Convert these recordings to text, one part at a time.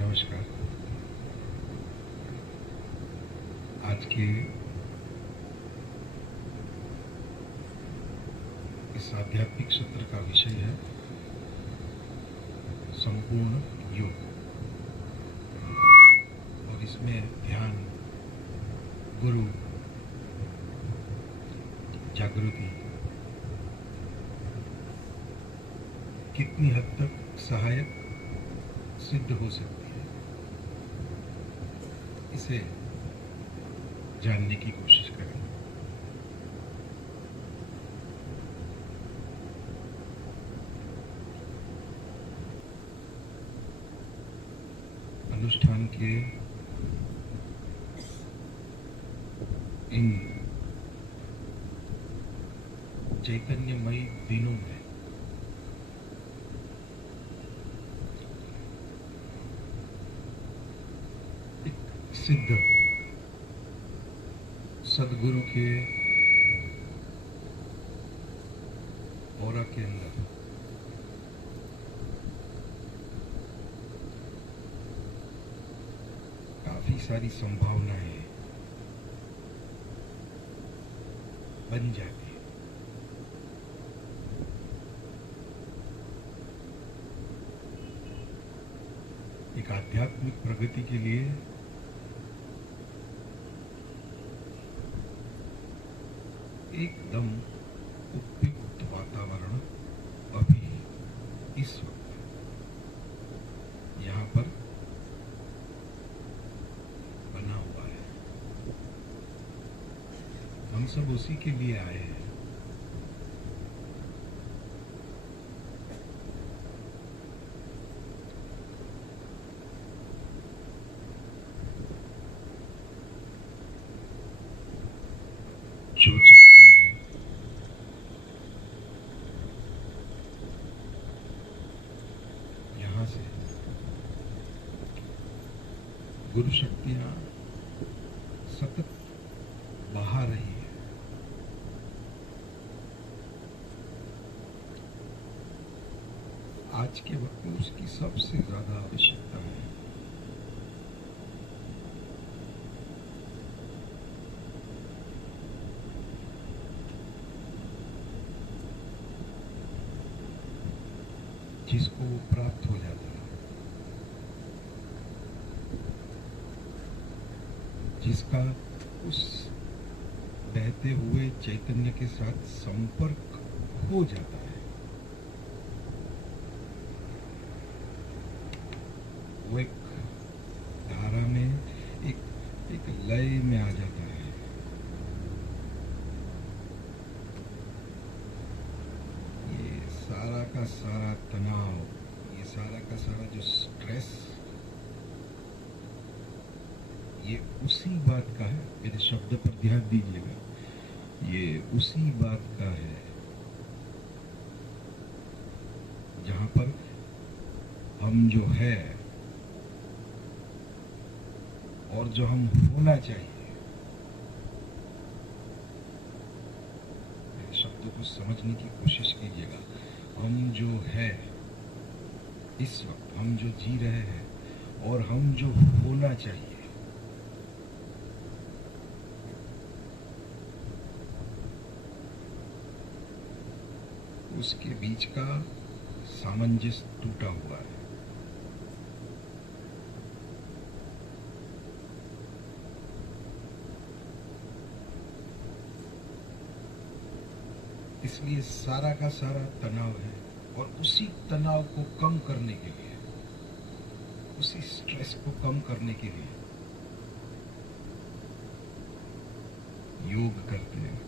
नमस्कार। आज के इस आध्यात्मिक सत्र का विषय है संपूर्ण योग, और इसमें ध्यान, गुरु, जागृति कितनी हद तक सहायक सिद्ध हो सकती है, इसे जानने की कोशिश करें। अनुष्ठान के इन चैतन्यमयी दिनों में सिद्ध सदगुरु के औरा के अंदर काफी सारी संभावनाएं बन जाती है। एक आध्यात्मिक प्रगति के लिए एकदम उपयुक्त वातावरण अभी इस वक्त यहाँ पर बना हुआ है। हम सब उसी के लिए आए हैं। जो चैतन्य यहाँ से गुरु शक्तियां सतत बहा रही है, आज के वक्त में उसकी सबसे ज्यादा आवश्यकता है। जिसको वो प्राप्त हो जाता है, जिसका उस बहते हुए चैतन्य के साथ संपर्क हो जाता है, वो एक धारा में, एक लय में आ जाता है। ये सारा का सारा तनाव, ये सारा का सारा जो स्ट्रेस, ये उसी बात का है। मेरे शब्द पर ध्यान दीजिएगा, ये उसी बात का है जहां पर हम जो है और जो हम होना चाहिए, मेरे शब्दों को समझने की कोशिश कीजिएगा। हम जो है इस वक्त, हम जो जी रहे हैं और हम जो होना चाहिए, उसके बीच का सामंजस्य टूटा हुआ है। इसलिए सारा का सारा तनाव है, और उसी तनाव को कम करने के लिए, उसी स्ट्रेस को कम करने के लिए योग करते हैं।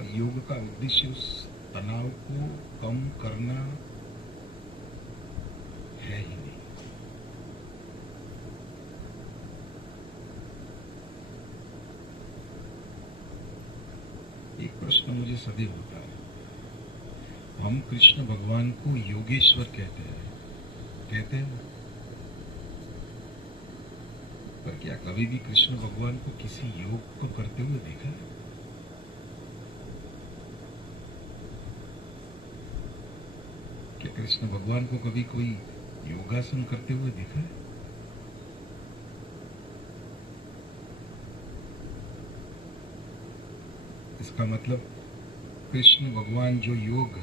पर योग का उद्देश्य उस तनाव को कम करना है ही नहीं। एक प्रश्न मुझे सदैव होता है, हम कृष्ण भगवान को योगेश्वर कहते हैं, पर क्या कभी भी कृष्ण भगवान को किसी योग को करते हुए देखा है? क्या कृष्ण भगवान को कभी कोई योगासन करते हुए देखा है? इसका मतलब कृष्ण भगवान जो योग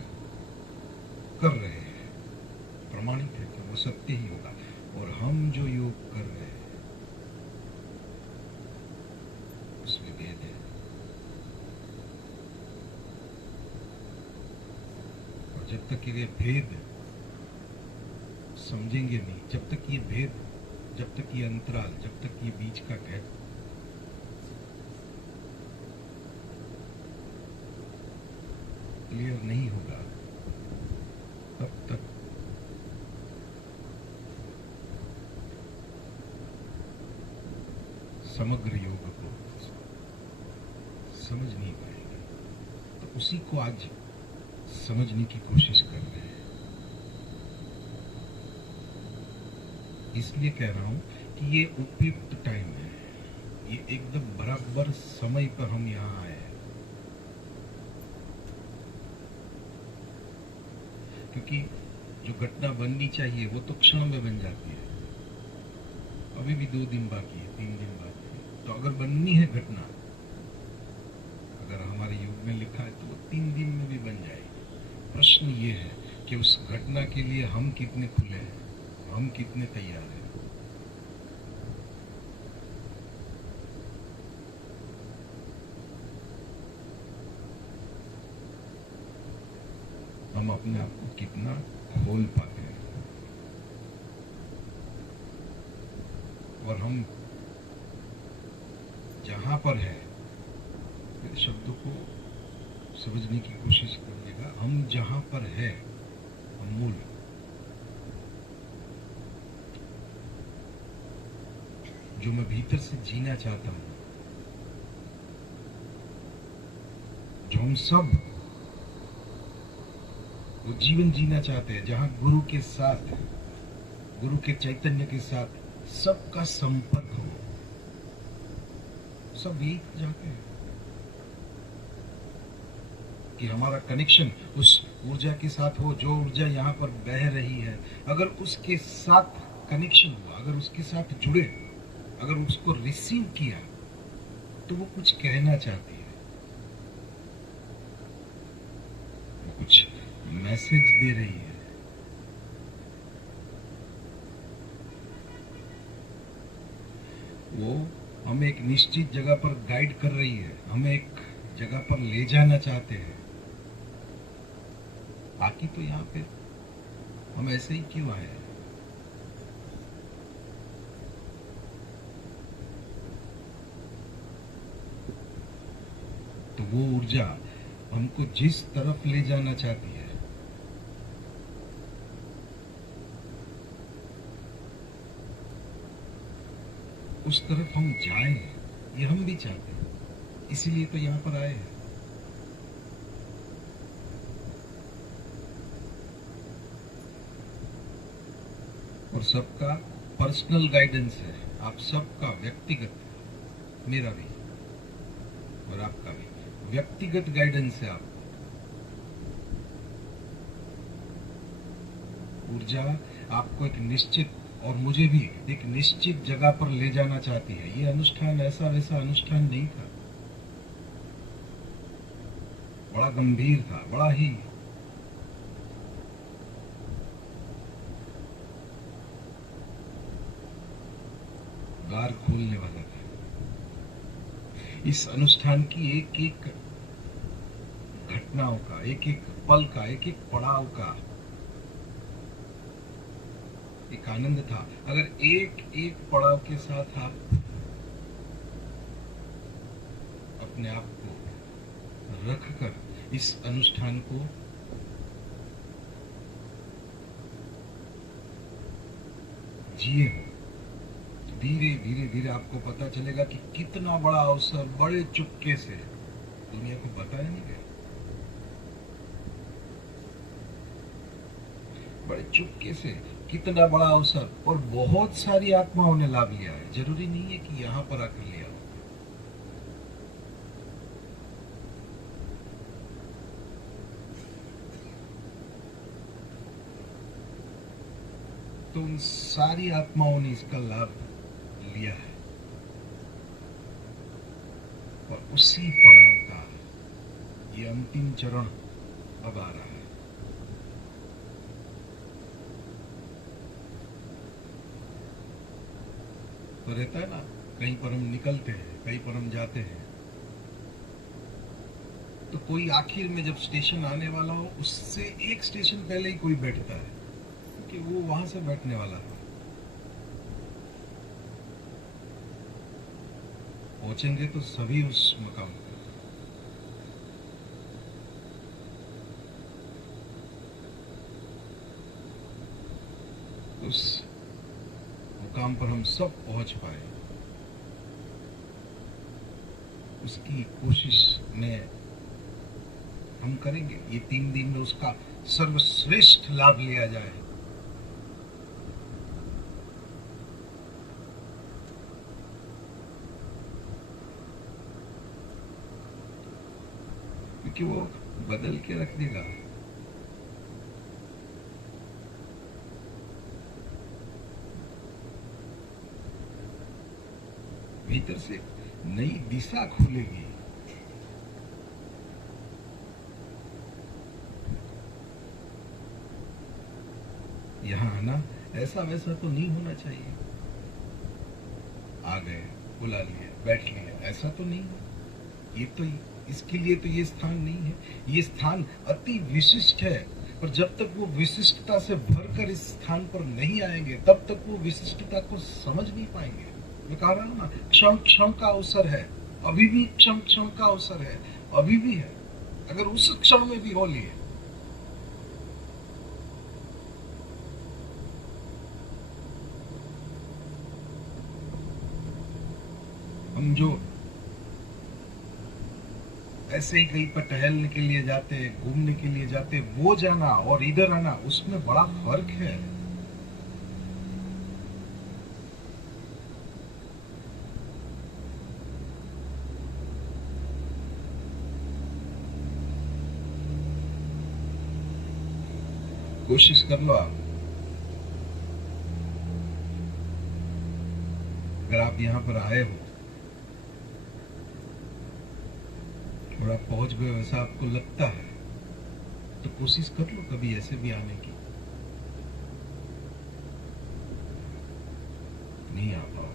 कर रहे हैं प्रमाणित है कि वो सत्य ही होगा, और हम जो योग कर रहे हैं उसमें भेद है। और जब तक ये भेद समझेंगे नहीं, जब तक ये भेद, जब तक ये अंतराल, जब तक ये बीच का गैप क्लियर नहीं होगा, तब तक समग्र योग को समझ नहीं पाएंगे। तो उसी को आज समझने की कोशिश कर रहे हैं। इसलिए कह रहा हूं कि ये उपयुक्त टाइम है, ये एकदम बराबर समय पर हम यहां आए हैं, क्योंकि जो घटना बननी चाहिए वो तो क्षण में बन जाती है। अभी भी 2 दिन बाकी है, 3 दिन बाकी है, तो अगर बननी है घटना, अगर हमारे योग में लिखा है तो वो 3 दिन में भी बन जाएगी। प्रश्न ये है कि उस घटना के लिए हम कितने खुले हैं, हम कितने तैयार हैं। हम अपने आप को कितना खोल पाते हैं, और हम जहां पर है, मेरे शब्दों को समझने की कोशिश करिएगा, हम जहां पर है, हम मूल जो मैं भीतर से जीना चाहता हूं, जो हम सब वो जीवन जीना चाहते हैं, जहां गुरु के साथ, गुरु के चैतन्य के साथ सबका संपर्क हो, सब एक जाते हैं कि हमारा कनेक्शन उस ऊर्जा के साथ हो, जो ऊर्जा यहाँ पर बह रही है। अगर उसके साथ कनेक्शन हुआ, अगर उसके साथ जुड़े, अगर उसको रिसीव किया, तो वो कुछ कहना चाहती है, वो कुछ मैसेज दे रही है। वो हमें एक निश्चित जगह पर गाइड कर रही है, हमें एक जगह पर ले जाना चाहते हैं। बाकी तो यहाँ पे हम ऐसे ही क्यों आए हैं? तो वो ऊर्जा हमको जिस तरफ ले जाना चाहती है, उस तरफ हम जाएं, ये हम भी चाहते हैं, इसीलिए तो यहां पर आए हैं। और सबका पर्सनल गाइडेंस है, आप सबका व्यक्तिगत, मेरा भी और आपका भी व्यक्तिगत गाइडेंस है। आप ऊर्जा आपको एक निश्चित, और मुझे भी एक निश्चित जगह पर ले जाना चाहती है। ये अनुष्ठान ऐसा वैसा अनुष्ठान नहीं था, बड़ा गंभीर था, बड़ा ही द्वार खोलने वाला था। इस अनुष्ठान की एक एक घटनाओं का, एक एक पल का, एक एक पड़ाव का एक आनंद था। अगर एक एक पड़ाव के साथ आप अपने आप को रखकर इस अनुष्ठान को जिए हो, धीरे धीरे धीरे आपको पता चलेगा कि कितना बड़ा अवसर बड़े चुपके से दुनिया को बताया नहीं गया, बड़े चुपके से कितना बड़ा अवसर, और बहुत सारी आत्माओं ने लाभ लिया है। जरूरी नहीं है कि यहां पर आकर लिया हो। तो उन सारी आत्माओं ने इसका लाभ लिया है, और उसी पड़ाव का ये अंतिम चरण अब आ रहा है। तो रहता है ना, कहीं पर हम निकलते हैं, कहीं पर हम जाते हैं, तो कोई आखिर में जब स्टेशन आने वाला हो, उससे एक स्टेशन पहले ही कोई बैठता है, क्योंकि वो वहां से बैठने वाला है। पहुंचेंगे तो सभी उस मकाम पर। उस मुकाम पर हम सब पहुंच पाए, उसकी कोशिश में हम करेंगे। ये 3 दिन में उसका सर्वश्रेष्ठ लाभ लिया जाए। क्योंकि वो बदल के रख देगा। भीतर से नई दिशा खुलेगी। यहां आना ऐसा वैसा तो नहीं होना चाहिए, आ गए, बुला लिए, बैठ लिए, ऐसा तो नहीं है। ये तो इसके लिए तो ये स्थान नहीं है। ये स्थान अति विशिष्ट है, पर जब तक वो विशिष्टता से भरकर इस स्थान पर नहीं आएंगे, तब तक वो विशिष्टता को समझ नहीं पाएंगे। मैं कह रहा हूं ना, क्षण क्षण का अवसर है, अभी भी क्षण क्षण का अवसर है, अभी भी है। अगर उस क्षण में भी हो लिए, हम जो ऐसे ही कहीं पर टहलने के लिए जाते, घूमने के लिए जाते, वो जाना और इधर आना, उसमें बड़ा फर्क है। कोशिश कर लो आप, अगर आप यहां पर आए हो और आप पहुंच गए, वैसा आपको लगता है, तो कोशिश कर लो कभी ऐसे भी आने की। नहीं आ पाओ,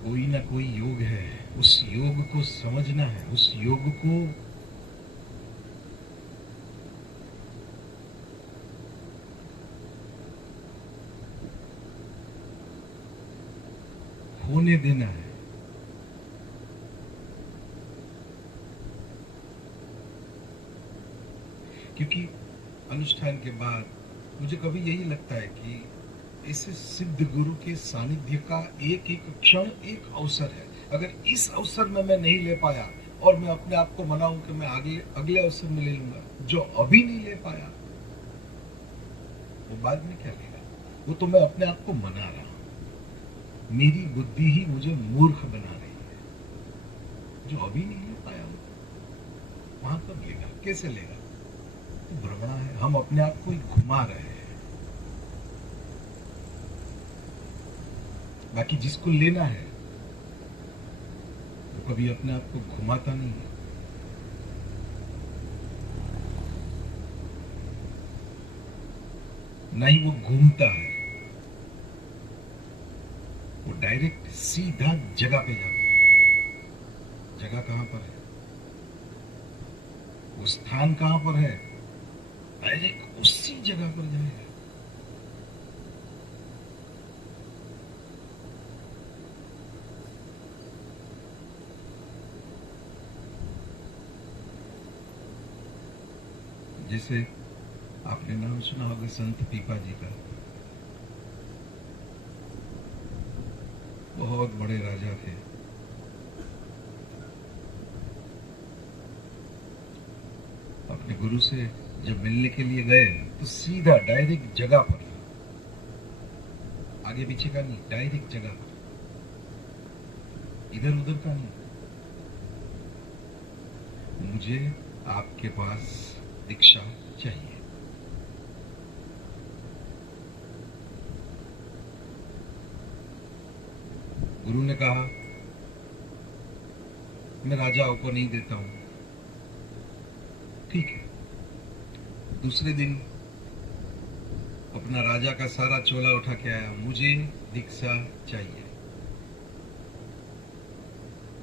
कोई ना कोई योग है, उस योग को समझना है, उस योग को होने देना है। क्योंकि अनुष्ठान के बाद मुझे कभी यही लगता है कि इस सिद्ध गुरु के सानिध्य का एक एक क्षण एक अवसर है। अगर इस अवसर में मैं नहीं ले पाया और मैं अपने आप को मनाऊं कि मैं अगले अवसर में ले लूंगा, जो अभी नहीं ले पाया वो बाद में क्या लेगा? वो तो मैं अपने आप को मना रहा हूं। मेरी बुद्धि ही मुझे मूर्ख बना रही है। जो अभी नहीं ले पाया वहां कब लेगा, कैसे लेगा? तो भ्रमणा है, हम अपने आप को ही घुमा रहे हैं। बाकी जिसको लेना है वो कभी अपने आप को घुमाता नहीं है। ना ही वो घूमता है, वो डायरेक्ट सीधा जगह पे जाता है। जगह कहां पर है, वो स्थान कहां पर है, डायरेक्ट उसी जगह पर जाएगा। जैसे आपने नाम सुना होगा संत पीपा जी का, बहुत बड़े राजा थे। अपने गुरु से जब मिलने के लिए गए तो सीधा डायरेक्ट जगह पर, आगे पीछे का नहीं, डायरेक्ट जगह पर, इधर उधर का नहीं। मुझे आपके पास दीक्षा चाहिए। गुरु ने कहा मैं राजाओं को नहीं देता हूं। ठीक है। दूसरे दिन अपना राजा का सारा चोला उठा के आया, मुझे दीक्षा चाहिए।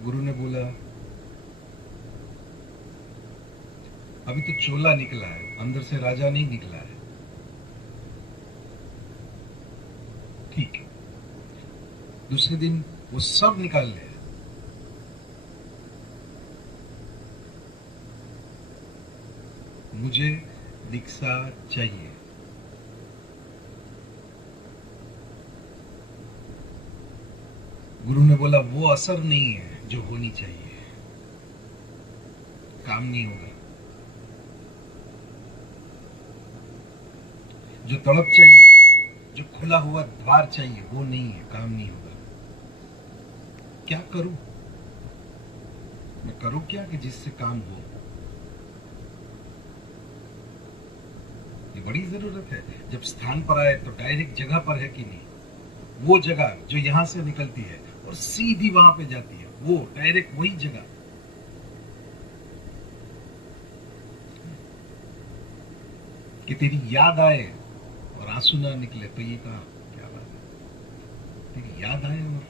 गुरु ने बोला अभी तो चोला निकला है, अंदर से राजा नहीं निकला है। ठीक है। दूसरे दिन वो सब निकाल ले। मुझे दीक्षा चाहिए। गुरु ने बोला वो असर नहीं है जो होनी चाहिए, काम नहीं होगा। जो तड़प चाहिए, जो खुला हुआ द्वार चाहिए, वो नहीं है, काम नहीं होगा। क्या करूं मैं, करूं क्या कि जिससे काम हो? ये बड़ी जरूरत है। जब स्थान पर आए तो डायरेक्ट जगह पर है कि नहीं, वो जगह जो यहां से निकलती है और सीधी वहां पे जाती है, वो डायरेक्ट वही जगह। कि तेरी याद आए और आंसू ना निकले, तो ये कहा क्या बात है, तेरी याद आए और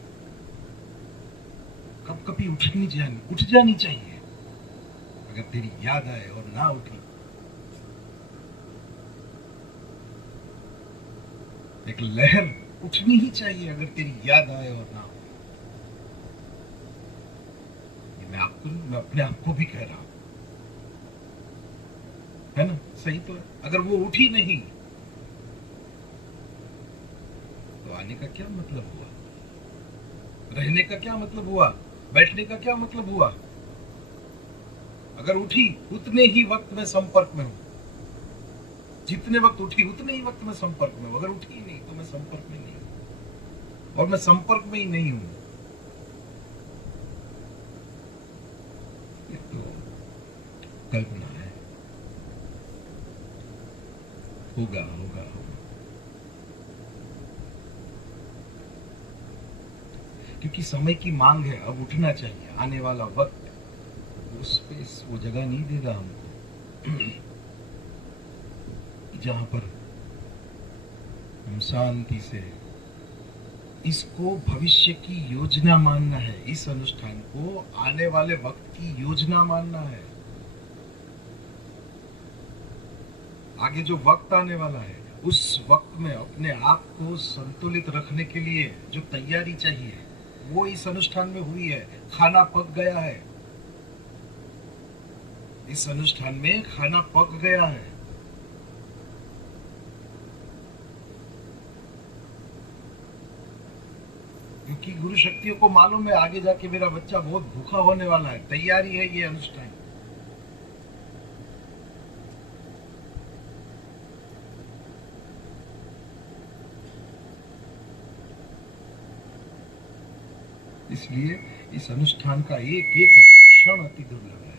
कब कभी उठ जानी चाहिए। अगर तेरी याद आए और ना उठी, एक लहर उठनी ही चाहिए अगर तेरी याद आए और ना हो। ये मैं अपने आप को भी कह रहा हूं, है ना? सही तो है। अगर वो उठी नहीं तो आने का क्या मतलब हुआ, रहने का क्या मतलब हुआ, बैठने का क्या मतलब हुआ? अगर उठी उतने ही वक्त में संपर्क में हूं, जितने वक्त उठी उतने ही वक्त में संपर्क में हूं। अगर उठी ही नहीं तो मैं संपर्क में नहीं हूं, और मैं संपर्क में ही नहीं हूं। ये तो कल्पना है। होगा होगा होगा, क्योंकि समय की मांग है। अब उठना चाहिए। आने वाला वक्त वो स्पेस, वो जगह नहीं देगा हमको जहां पर हम शांति से, इसको भविष्य की योजना मानना है। इस अनुष्ठान को आने वाले वक्त की योजना मानना है। आगे जो वक्त आने वाला है, उस वक्त में अपने आप को संतुलित रखने के लिए जो तैयारी चाहिए, वो इस अनुष्ठान में हुई है। खाना पक गया है, इस अनुष्ठान में खाना पक गया है। क्योंकि गुरु शक्तियों को मालूम है आगे जाके मेरा बच्चा बहुत भूखा होने वाला है। तैयारी है ये अनुष्ठान। इसलिए इस अनुष्ठान का एक एक क्षण अति दुर्लभ है।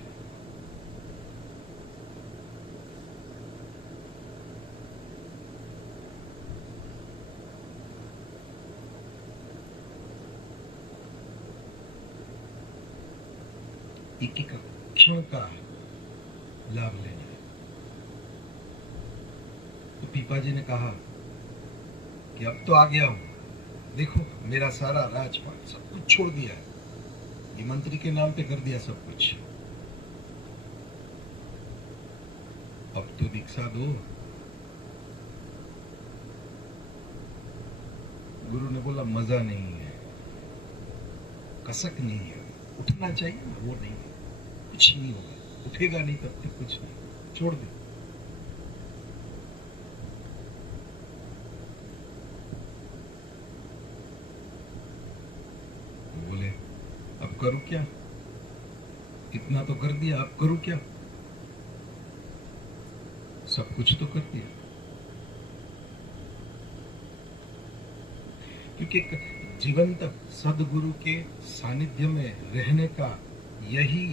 एक एक क्षण का लाभ लेना है। तो पीपा जी ने कहा कि अब तो आ गया हूं, देखो मेरा सारा राजपाट सब कुछ छोड़ दिया है, ये मंत्री के नाम पे कर दिया सब कुछ, अब तो दीक्षा दो। गुरु ने बोला मजा नहीं है, कसक नहीं है, उठना चाहिए ना, वो नहीं है, कुछ नहीं होगा। उठेगा नहीं तब तक कुछ नहीं, छोड़ दे। अब करूं क्या? इतना तो कर दिया, अब करूं क्या? सब कुछ तो कर दिया। क्योंकि एक जीवंत सदगुरु के सानिध्य में रहने का यही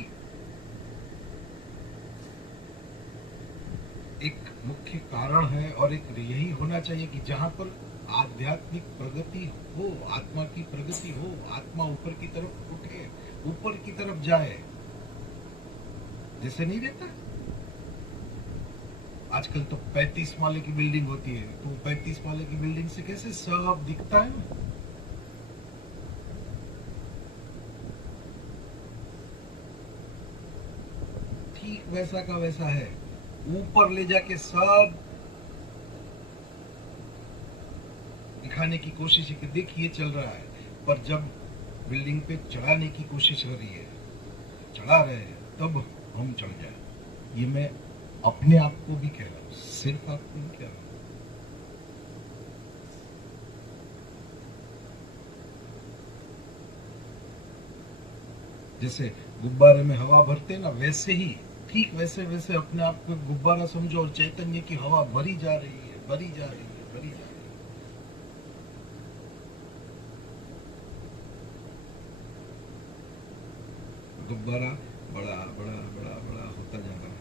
एक मुख्य कारण है, और एक यही होना चाहिए कि जहां पर आध्यात्मिक प्रगति हो, आत्मा की प्रगति हो, आत्मा ऊपर की तरफ उठे, ऊपर की तरफ जाए। जैसे नहीं रहता आजकल तो 35 माले की बिल्डिंग होती है, तो 35 माले की बिल्डिंग से कैसे सब दिखता है ना। ठीक वैसा का वैसा है, ऊपर ले जाके सब दिखाने की कोशिश है कि देखिए चल रहा है, पर जब बिल्डिंग पे चढ़ाने की कोशिश हो रही है, चढ़ा रहे हैं, तब हम चढ़ जाए। ये मैं अपने आप को भी कह रहा हूं, सिर्फ आपको नहीं कह रहा हूं। जैसे गुब्बारे में हवा भरते ना, वैसे ही ठीक वैसे वैसे अपने आप को गुब्बारा समझो और चैतन्य की हवा भरी जा रही है, भरी जा रही है, भरी जा रही है। गुब्बारा बड़ा बड़ा बड़ा बड़ा होता जा रहा है।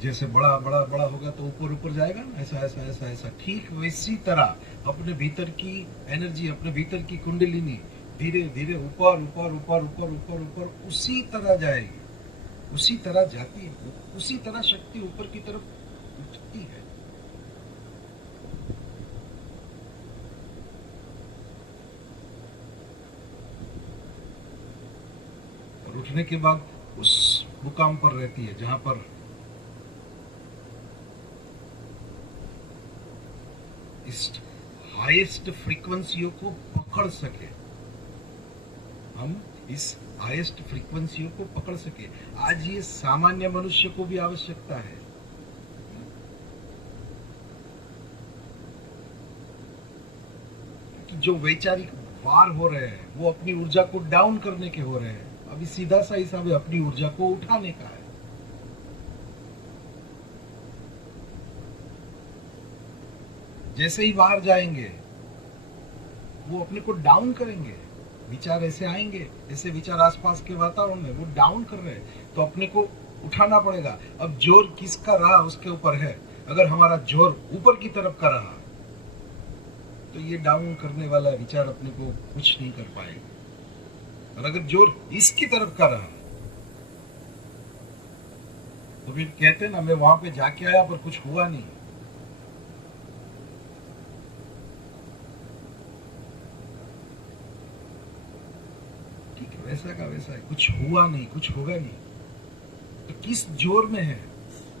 जैसे बड़ा बड़ा बड़ा होगा तो ऊपर ऊपर जाएगा ना, ऐसा ऐसा ऐसा ऐसा। ठीक वैसी तरह अपने भीतर की एनर्जी, अपने भीतर की कुंडलिनी धीरे धीरे ऊपर ऊपर ऊपर ऊपर ऊपर ऊपर उसी तरह जाएगी, उसी तरह जाती है, उसी तरह शक्ति ऊपर की तरफ उठती है। और उठने के बाद उस मुकाम पर रहती है जहां पर इस हाईएस्ट फ्रीक्वेंसियों को पकड़ सके, हम इस हाईएस्ट फ्रीक्वेंसियों को पकड़ सके। आज ये सामान्य मनुष्य को भी आवश्यकता है। कि जो वैचारिक वार हो रहे हैं वो अपनी ऊर्जा को डाउन करने के हो रहे हैं, अभी सीधा सा हिसाब है अपनी ऊर्जा को उठाने का है। जैसे ही बाहर जाएंगे वो अपने को डाउन करेंगे, विचार ऐसे आएंगे, ऐसे विचार आसपास के वातावरण में वो डाउन कर रहे हैं, तो अपने को उठाना पड़ेगा। अब जोर किसका रहा उसके ऊपर है। अगर हमारा जोर ऊपर की तरफ का रहा तो ये डाउन करने वाला विचार अपने को कुछ नहीं कर पाएगा, और अगर जोर इसकी तरफ का रहा तो फिर कहते ना, मैं वहां पे जाके आया पर कुछ हुआ नहीं। वैसा का वैसा है, कुछ हुआ नहीं, कुछ होगा नहीं। तो किस जोर में है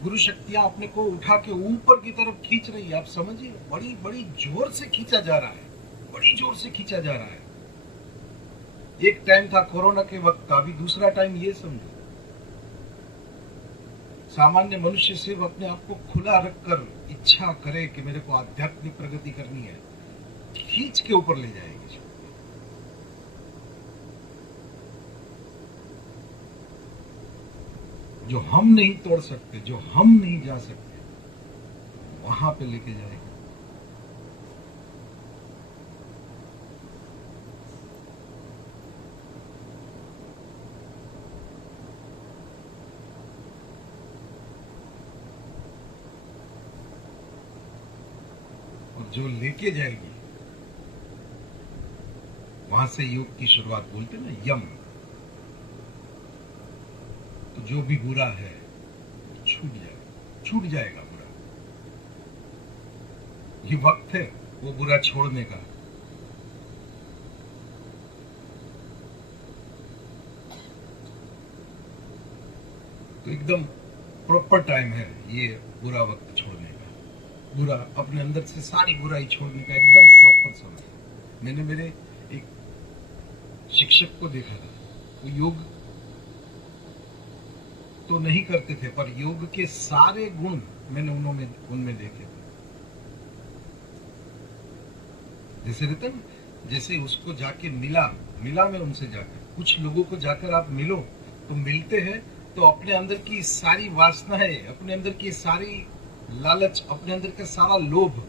गुरु शक्तियां अपने को उठा के ऊपर की तरफ खींच रही है। आप समझिए, बड़ी बड़ी जोर से खींचा जा रहा है, बड़ी जोर से खींचा जा रहा है। एक टाइम था कोरोना के वक्त का, अभी दूसरा टाइम ये समझो। सामान्य मनुष्य सिर्फ अपने आप को खुला रखकर इच्छा करे कि मेरे को आध्यात्मिक प्रगति करनी है, खींच के ऊपर ले जाएगी। जो हम नहीं तोड़ सकते, जो हम नहीं जा सकते, वहां पे लेके जाएगा। और जो लेके जाएगी वहां से योग की शुरुआत, बोलते ना यम। तो जो भी बुरा है छूट जाएगा, छूट जाएगा बुरा। ये वक्त है वो बुरा छोड़ने का। तो एकदम प्रॉपर टाइम है ये बुरा वक्त छोड़ने का, बुरा अपने अंदर से सारी बुराई छोड़ने का एकदम प्रॉपर समय। मैंने मेरे एक शिक्षक को देखा था, वो योग तो नहीं करते थे, पर योग के सारे गुण मैंने उनमें देखे थे। जैसे रहता है ना, जैसे उसको जाके मिला मैं उनसे जाकर, कुछ लोगों को जाकर आप मिलो तो मिलते हैं तो अपने अंदर की सारी वासनाएं, अपने अंदर की सारी लालच, अपने अंदर का सारा लोभ,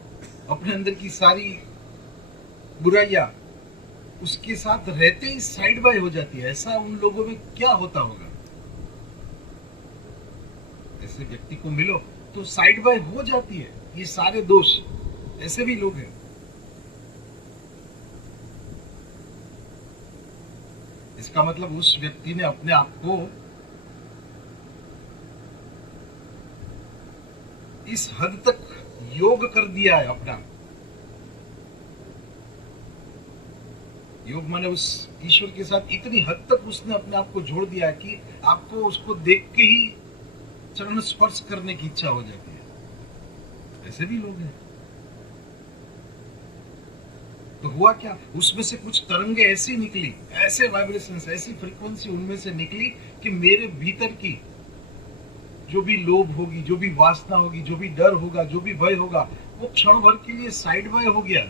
अपने अंदर की सारी बुराइयां उसके साथ रहते ही साइड बाय हो जाती है। ऐसा उन लोगों में क्या होता होगा? ऐसे व्यक्ति को मिलो तो साइड बाय हो जाती है ये सारे दोष। ऐसे भी लोग हैं। इसका मतलब उस व्यक्ति ने अपने आप को इस हद तक योग कर दिया है अपना। योग माने उस ईश्वर के साथ इतनी हद तक उसने अपने आप को जोड़ दिया है कि आपको उसको देख के ही चरण स्पर्श करने की इच्छा हो जाती है। ऐसे भी लोग हैं। तो हुआ क्या, उसमें से कुछ तरंगे ऐसी निकली, ऐसे वाइब्रेशंस, ऐसी फ्रीक्वेंसी उनमें से निकली कि मेरे भीतर की जो भी लोभ होगी, जो भी वासना होगी, जो भी डर होगा, जो भी भय होगा, वो क्षण भर के लिए साइड बाय हो गया।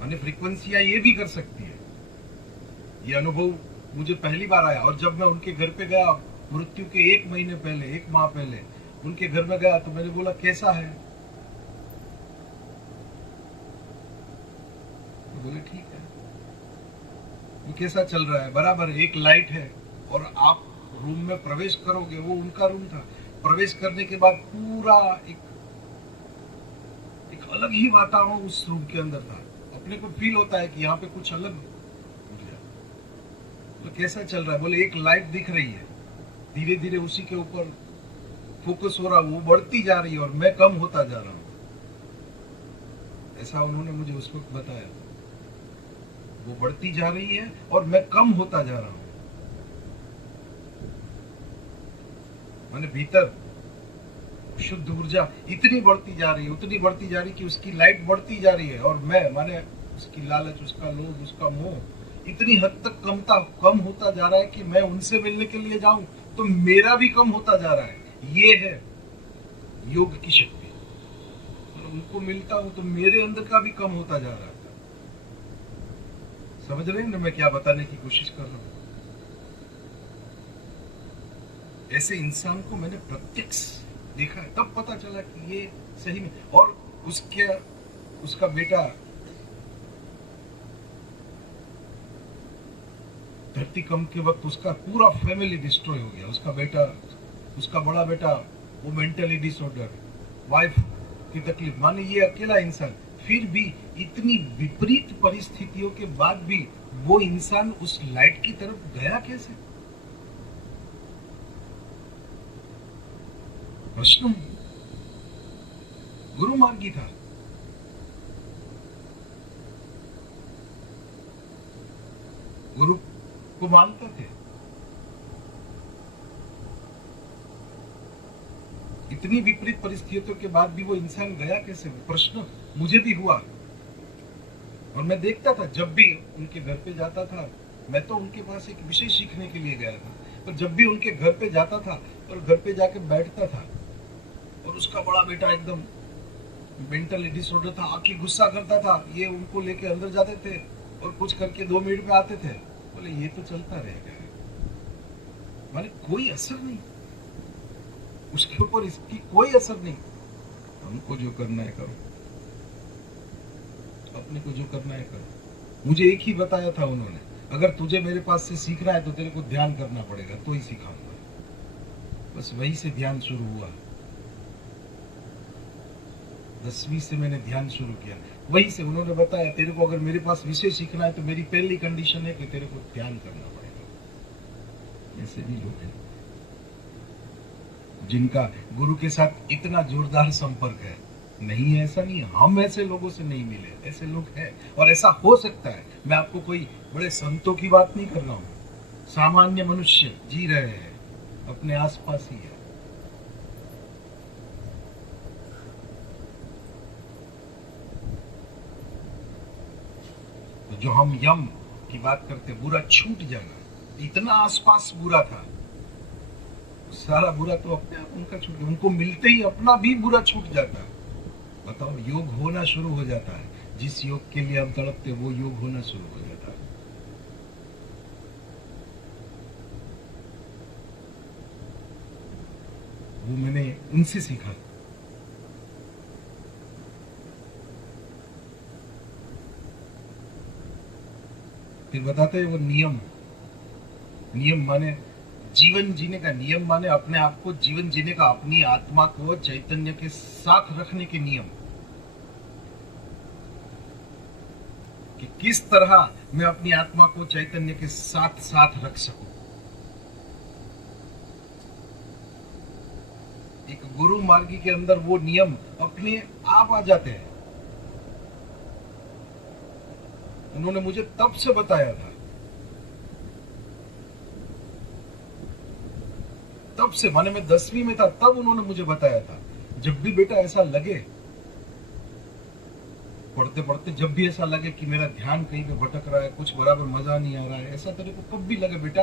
माने फ्रीक्वेंसियां ये भी कर सकती है। ये अनुभव मुझे पहली बार आया। और जब मैं उनके घर पे गया, मृत्यु के 1 महीने पहले, 1 माह पहले उनके घर में गया, तो मैंने बोला कैसा है? तो बोले ठीक है। वो कैसा चल रहा है? बराबर, एक लाइट है और आप रूम में प्रवेश करोगे, वो उनका रूम था, प्रवेश करने के बाद पूरा एक अलग ही वातावरण उस रूम के अंदर था। अपने को फील होता है कि यहाँ पे कुछ अलग हो गया। तो कैसा चल रहा है? बोले एक लाइट दिख रही है, धीरे धीरे उसी के ऊपर फोकस हो रहा, वो बढ़ती जा रही है और मैं कम होता जा रहा हूं। ऐसा उन्होंने मुझे उस वक्त बताया। वो बढ़ती जा रही है और मैं कम होता जा रहा हूं। माने भीतर शुद्ध ऊर्जा इतनी बढ़ती जा रही है, उतनी बढ़ती जा रही कि उसकी लाइट बढ़ती जा रही है, और मैं माने उसकी लालच, उसका लोभ, उसका मोह इतनी हद तक कम होता जा रहा है कि मैं उनसे मिलने के लिए जाऊं तो मेरा भी कम होता जा रहा है। ये है योग की शक्ति। तो उनको मिलता हूं तो मेरे अंदर का भी कम होता जा रहा है। समझ रहे हैं ना मैं क्या बताने की कोशिश कर रहा हूं? ऐसे इंसान को मैंने प्रत्यक्ष देखा है, तब पता चला कि ये सही में। और उसका बेटा धरतीकंप के वक्त उसका पूरा फैमिली डिस्ट्रॉय हो गया। उसका बेटा, उसका बड़ा बेटा, वो मेंटली डिसऑर्डर, वाइफ की तकलीफ, माने ये अकेला इंसान, फिर भी इतनी विपरीत परिस्थितियों के बाद भी वो इंसान उस लाइट की तरफ गया कैसे? प्रश्न है। गुरु मार्गी था। गुरु को मानते थे। इतनी विपरीत परिस्थितियों के बाद भी वो इंसान गया कैसे? प्रश्न मुझे भी हुआ। और मैं देखता था, जब भी उनके घर पे जाता था, मैं तो उनके पास एक विषय सीखने के लिए गया था, पर जब भी उनके घर पे जाता था और घर पे जाके बैठता था, और उसका बड़ा बेटा एकदम मेंटली डिसऑर्डर था, आके गुस्सा करता था, ये उनको लेके अंदर जाते थे और कुछ करके 2 मिनट में आते थे। बोले ये तो चलता रहेगा, माने कोई असर नहीं उसके ऊपर, इसकी कोई असर नहीं। हमको जो करना है करो, अपने को जो करना है करो। मुझे एक ही बताया था उन्होंने, अगर तुझे मेरे पास से सीखना है तो तेरे को ध्यान करना पड़ेगा, तो ही सिखाऊंगा। बस वहीं से ध्यान शुरू हुआ। 10वीं से मैंने ध्यान शुरू किया। वहीं से उन्होंने बताया, तेरे को अगर मेरे पास विषय सीखना है तो मेरी पहली कंडीशन है कि तेरे को ध्यान करना पड़ेगा। ऐसे भी लोग हैं जिनका गुरु के साथ इतना जोरदार संपर्क है। नहीं है, ऐसा नहीं है, हम ऐसे लोगों से नहीं मिले, ऐसे लोग हैं और ऐसा हो सकता है। मैं आपको कोई बड़े संतों की बात नहीं कर रहा हूं, सामान्य मनुष्य जी रहे हैं, अपने आसपास ही है। तो जो हम यम की बात करते, बुरा छूट जाना, इतना आसपास बुरा था, सारा बुरा तो अपने आप उनका छूट, उनको मिलते ही अपना भी बुरा छूट जाता है। बताओ, योग होना शुरू हो जाता है। जिस योग के लिए हम तड़पते वो योग होना शुरू हो जाता है। वो मैंने उनसे सीखा। फिर बताते हैं वो नियम। नियम माने जीवन जीने का नियम, माने अपने आप को जीवन जीने का, अपनी आत्मा को चैतन्य के साथ रखने के नियम, कि किस तरह मैं अपनी आत्मा को चैतन्य के साथ साथ रख सकूं। एक गुरु मार्गी के अंदर वो नियम अपने आप आ जाते हैं। उन्होंने मुझे तब से बताया था, तब से, माने मैं 10वीं में था तब उन्होंने मुझे बताया था, जब भी बेटा ऐसा लगे, पढ़ते पढ़ते जब भी ऐसा लगे कि मेरा ध्यान कहीं पे भटक रहा है, कुछ बराबर मजा नहीं आ रहा है, ऐसा तेरे को कब भी लगे बेटा,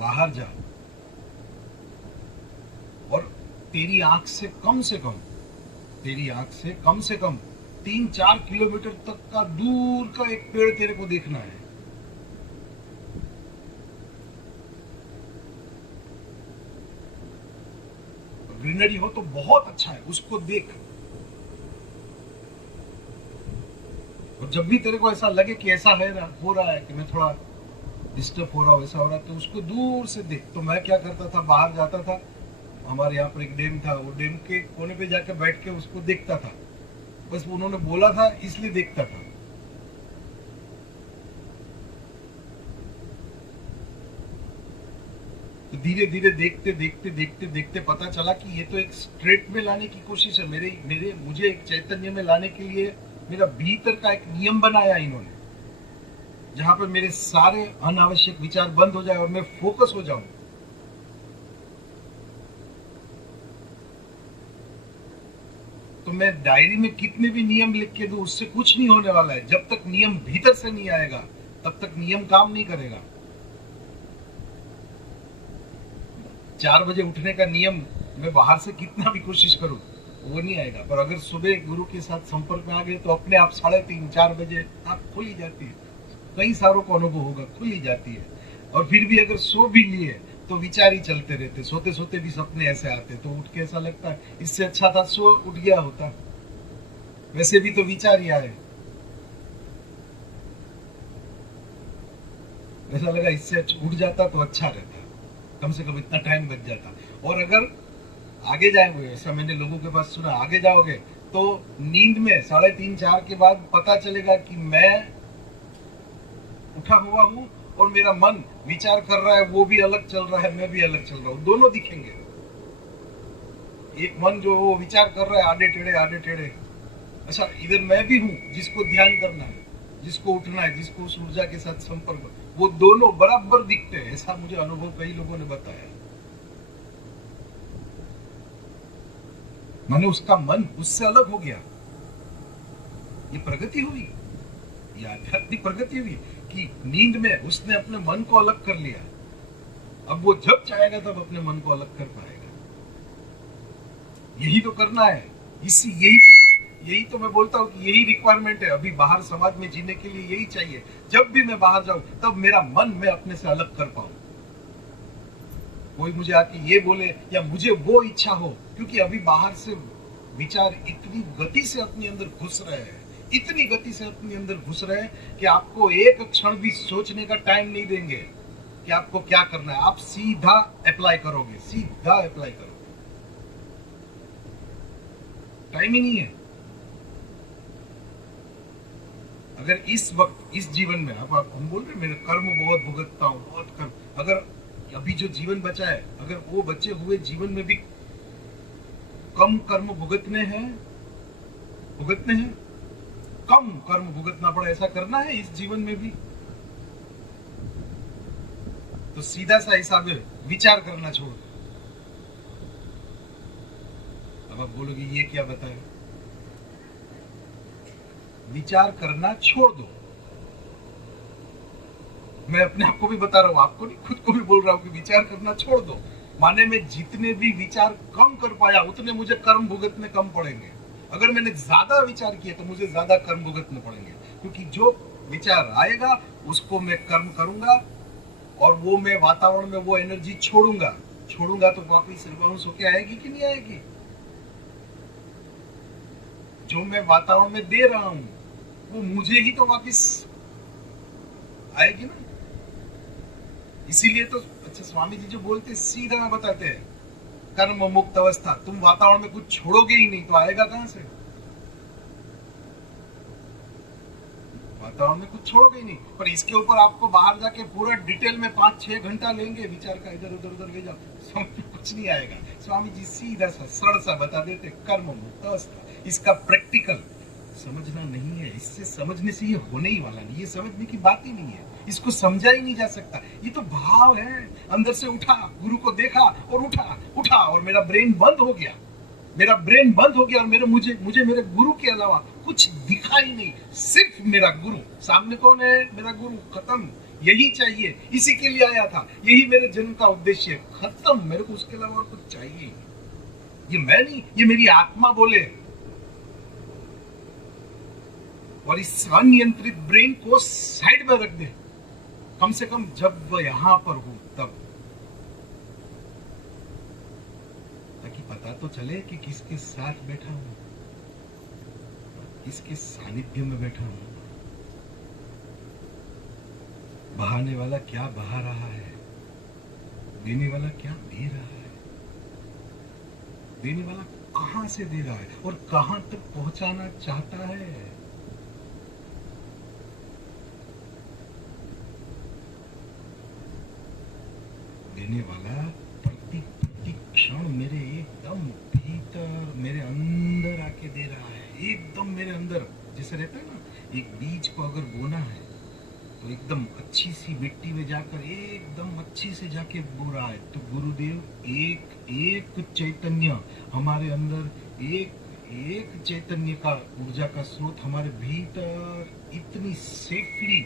बाहर जा और तेरी आंख से कम से कम, तेरी आंख से कम 3-4 किलोमीटर तक का दूर का एक पेड़ तेरे को देखना है। ग्रीनरी हो तो बहुत अच्छा है, उसको देख। और जब भी तेरे को ऐसा लगे कि ऐसा है ना, हो रहा है कि मैं थोड़ा डिस्टर्ब हो रहा हूँ, ऐसा हो रहा है, तो उसको दूर से देख। तो मैं क्या करता था, बाहर जाता था, हमारे यहाँ पर एक डैम था, वो डैम के कोने पे जाके बैठ के उसको देखता था। बस उन्होंने बोला था इसलिए देखता था। तो धीरे धीरे देखते देखते देखते देखते पता चला कि ये तो एक स्ट्रेट में लाने की कोशिश है, मुझे एक चैतन्य में लाने के लिए मेरा भीतर का एक नियम बनाया इन्होंने, जहां पर मेरे सारे अनावश्यक विचार बंद हो जाए और मैं फोकस हो जाऊं। तो मैं डायरी में कितने भी नियम लिख के दूं, उससे कुछ नहीं होने वाला है। जब तक नियम भीतर से नहीं आएगा तब तक नियम काम नहीं करेगा। 4 बजे उठने का नियम मैं बाहर से कितना भी कोशिश करूं वो नहीं आएगा, पर अगर सुबह गुरु के साथ संपर्क में आ गए तो अपने आप 3:30-4 बजे आंख खुली जाती है। कई सारों को अनुभव होगा, खुली जाती है। और फिर भी अगर सो भी लिए तो विचार ही चलते रहते, सोते सोते भी सपने ऐसे आते, तो उठ के ऐसा लगता है इससे अच्छा था सो उठ गया होता, वैसे भी तो विचार ही आए, ऐसा लगा इससे उठ जाता तो अच्छा रहता, कम से कम इतना टाइम बच जाता। और अगर आगे जाएंगे, ऐसा मैंने लोगों के पास सुना, आगे जाओगे तो नींद में 3:30-4 के बाद पता चलेगा कि मैं उठा हुआ हूं और मेरा मन विचार कर रहा है, वो भी अलग चल रहा है, मैं भी अलग चल रहा हूं, दोनों दिखेंगे। एक मन जो वो विचार कर रहा है आड़े टेढ़े, अच्छा इधर मैं भी हूं जिसको ध्यान करना है, जिसको उठना है, जिसको उस ऊर्जा के साथ संपर्क, वो दोनों बराबर दिखते हैं। ऐसा मुझे अनुभव कई लोगों ने बताया। माने उसका मन उससे अलग हो गया। ये प्रगति हुई, ये आध्यात्मिक प्रगति हुई कि नींद में उसने अपने मन को अलग कर लिया। अब वो जब चाहेगा तब अपने मन को अलग कर पाएगा। यही तो करना है, यही तो मैं बोलता हूँ कि यही रिक्वायरमेंट है अभी बाहर समाज में जीने के लिए। यही चाहिए, जब भी मैं बाहर जाऊं तब मेरा मन मैं अपने से अलग कर पाऊं। कोई मुझे आके ये बोले या मुझे वो इच्छा हो, क्योंकि अभी बाहर से विचार इतनी गति से अपने अंदर घुस रहे हैं, इतनी गति से अपने अंदर घुस रहे हैं कि आपको एक क्षण भी सोचने का टाइम नहीं देंगे कि आपको क्या करना है। आप सीधा अप्लाई करोगे, सीधा अप्लाई करोगे, टाइम ही नहीं है। अगर इस वक्त इस जीवन में अब हम बोल रहे मेरे कर्म बहुत भुगतता हूं, बहुत कर्म, अगर अभी जो जीवन बचा है, अगर वो बचे हुए जीवन में भी कम कर्म भुगतने हैं, कम कर्म भुगतना पड़े, ऐसा करना है इस जीवन में भी, तो सीधा सा हिसाब है, विचार करना छोड़। अब आप बोलोगे ये क्या बताया, विचार करना छोड़ दो। मैं अपने आप को भी बता रहा हूं, आपको नहीं, खुद को भी बोल रहा हूं कि विचार करना छोड़ दो। माने मैं जितने भी विचार कम कर पाया उतने मुझे कर्म भुगतने कम पड़ेंगे। अगर मैंने ज्यादा विचार किए तो मुझे ज्यादा कर्म भुगतने पड़ेंगे, क्योंकि जो विचार आएगा उसको मैं कर्म करूंगा और वो मैं वातावरण में वो एनर्जी छोड़ूंगा तो वापिस रिबाउंस होके आएगी कि नहीं आएगी? जो मैं वातावरण में दे रहा हूं वो मुझे ही तो वापिस आएगी ना। इसीलिए तो अच्छा स्वामी जी जो बोलते सीधा बताते हैं, कर्म मुक्त अवस्था, तुम वातावरण में कुछ छोड़ोगे ही नहीं तो आएगा कहां से? वातावरण में कुछ छोड़ोगे ही नहीं। पर इसके ऊपर आपको बाहर जाके पूरा डिटेल में 5-6 घंटा लेंगे विचार का, इधर उधर ले जाओ, कुछ नहीं आएगा। स्वामी जी सीधा सा सरल सा बता देते, कर्म मुक्त अवस्था। इसका प्रैक्टिकल समझना नहीं है, इससे समझने से ये होने ही वाला नहीं, ये समझने की बात ही नहीं है, इसको समझा ही नहीं जा सकता। ये तो भाव है, अंदर से उठा, गुरु को देखा और उठा और मेरा ब्रेन बंद हो गया, और मुझे मेरे गुरु के अलावा कुछ दिखा ही नहीं, सिर्फ मेरा गुरु। सामने कौन है? मेरा गुरु। खत्म। यही चाहिए, इसी के लिए आया था, यही मेरे जन्म का उद्देश्य है। खत्म। मेरे को उसके अलावा और कुछ चाहिए। ये मैं नहीं, ये मेरी आत्मा बोले। और इस अनियंत्रित ब्रेन को साइड में रख दे, कम से कम जब वह यहां पर हो तब, ताकि पता तो चले कि किसके साथ बैठा हूं, किसके सानिध्य में बैठा हूं। बहाने वाला क्या बहा रहा है, देने वाला क्या दे रहा है, देने वाला कहां से दे रहा है और कहां तक पहुंचाना चाहता है। देने वाला प्रति क्षण मेरे एकदम भीतर, मेरे अंदर आके दे रहा है, एकदम मेरे अंदर। जैसे रहता है ना, एक बीज को अगर बोना है तो एकदम अच्छी सी मिट्टी में जाकर एकदम अच्छी से जाके बो रहा है। तो गुरुदेव एक चैतन्य हमारे अंदर, एक चैतन्य का ऊर्जा का स्रोत हमारे भीतर इतनी सेफली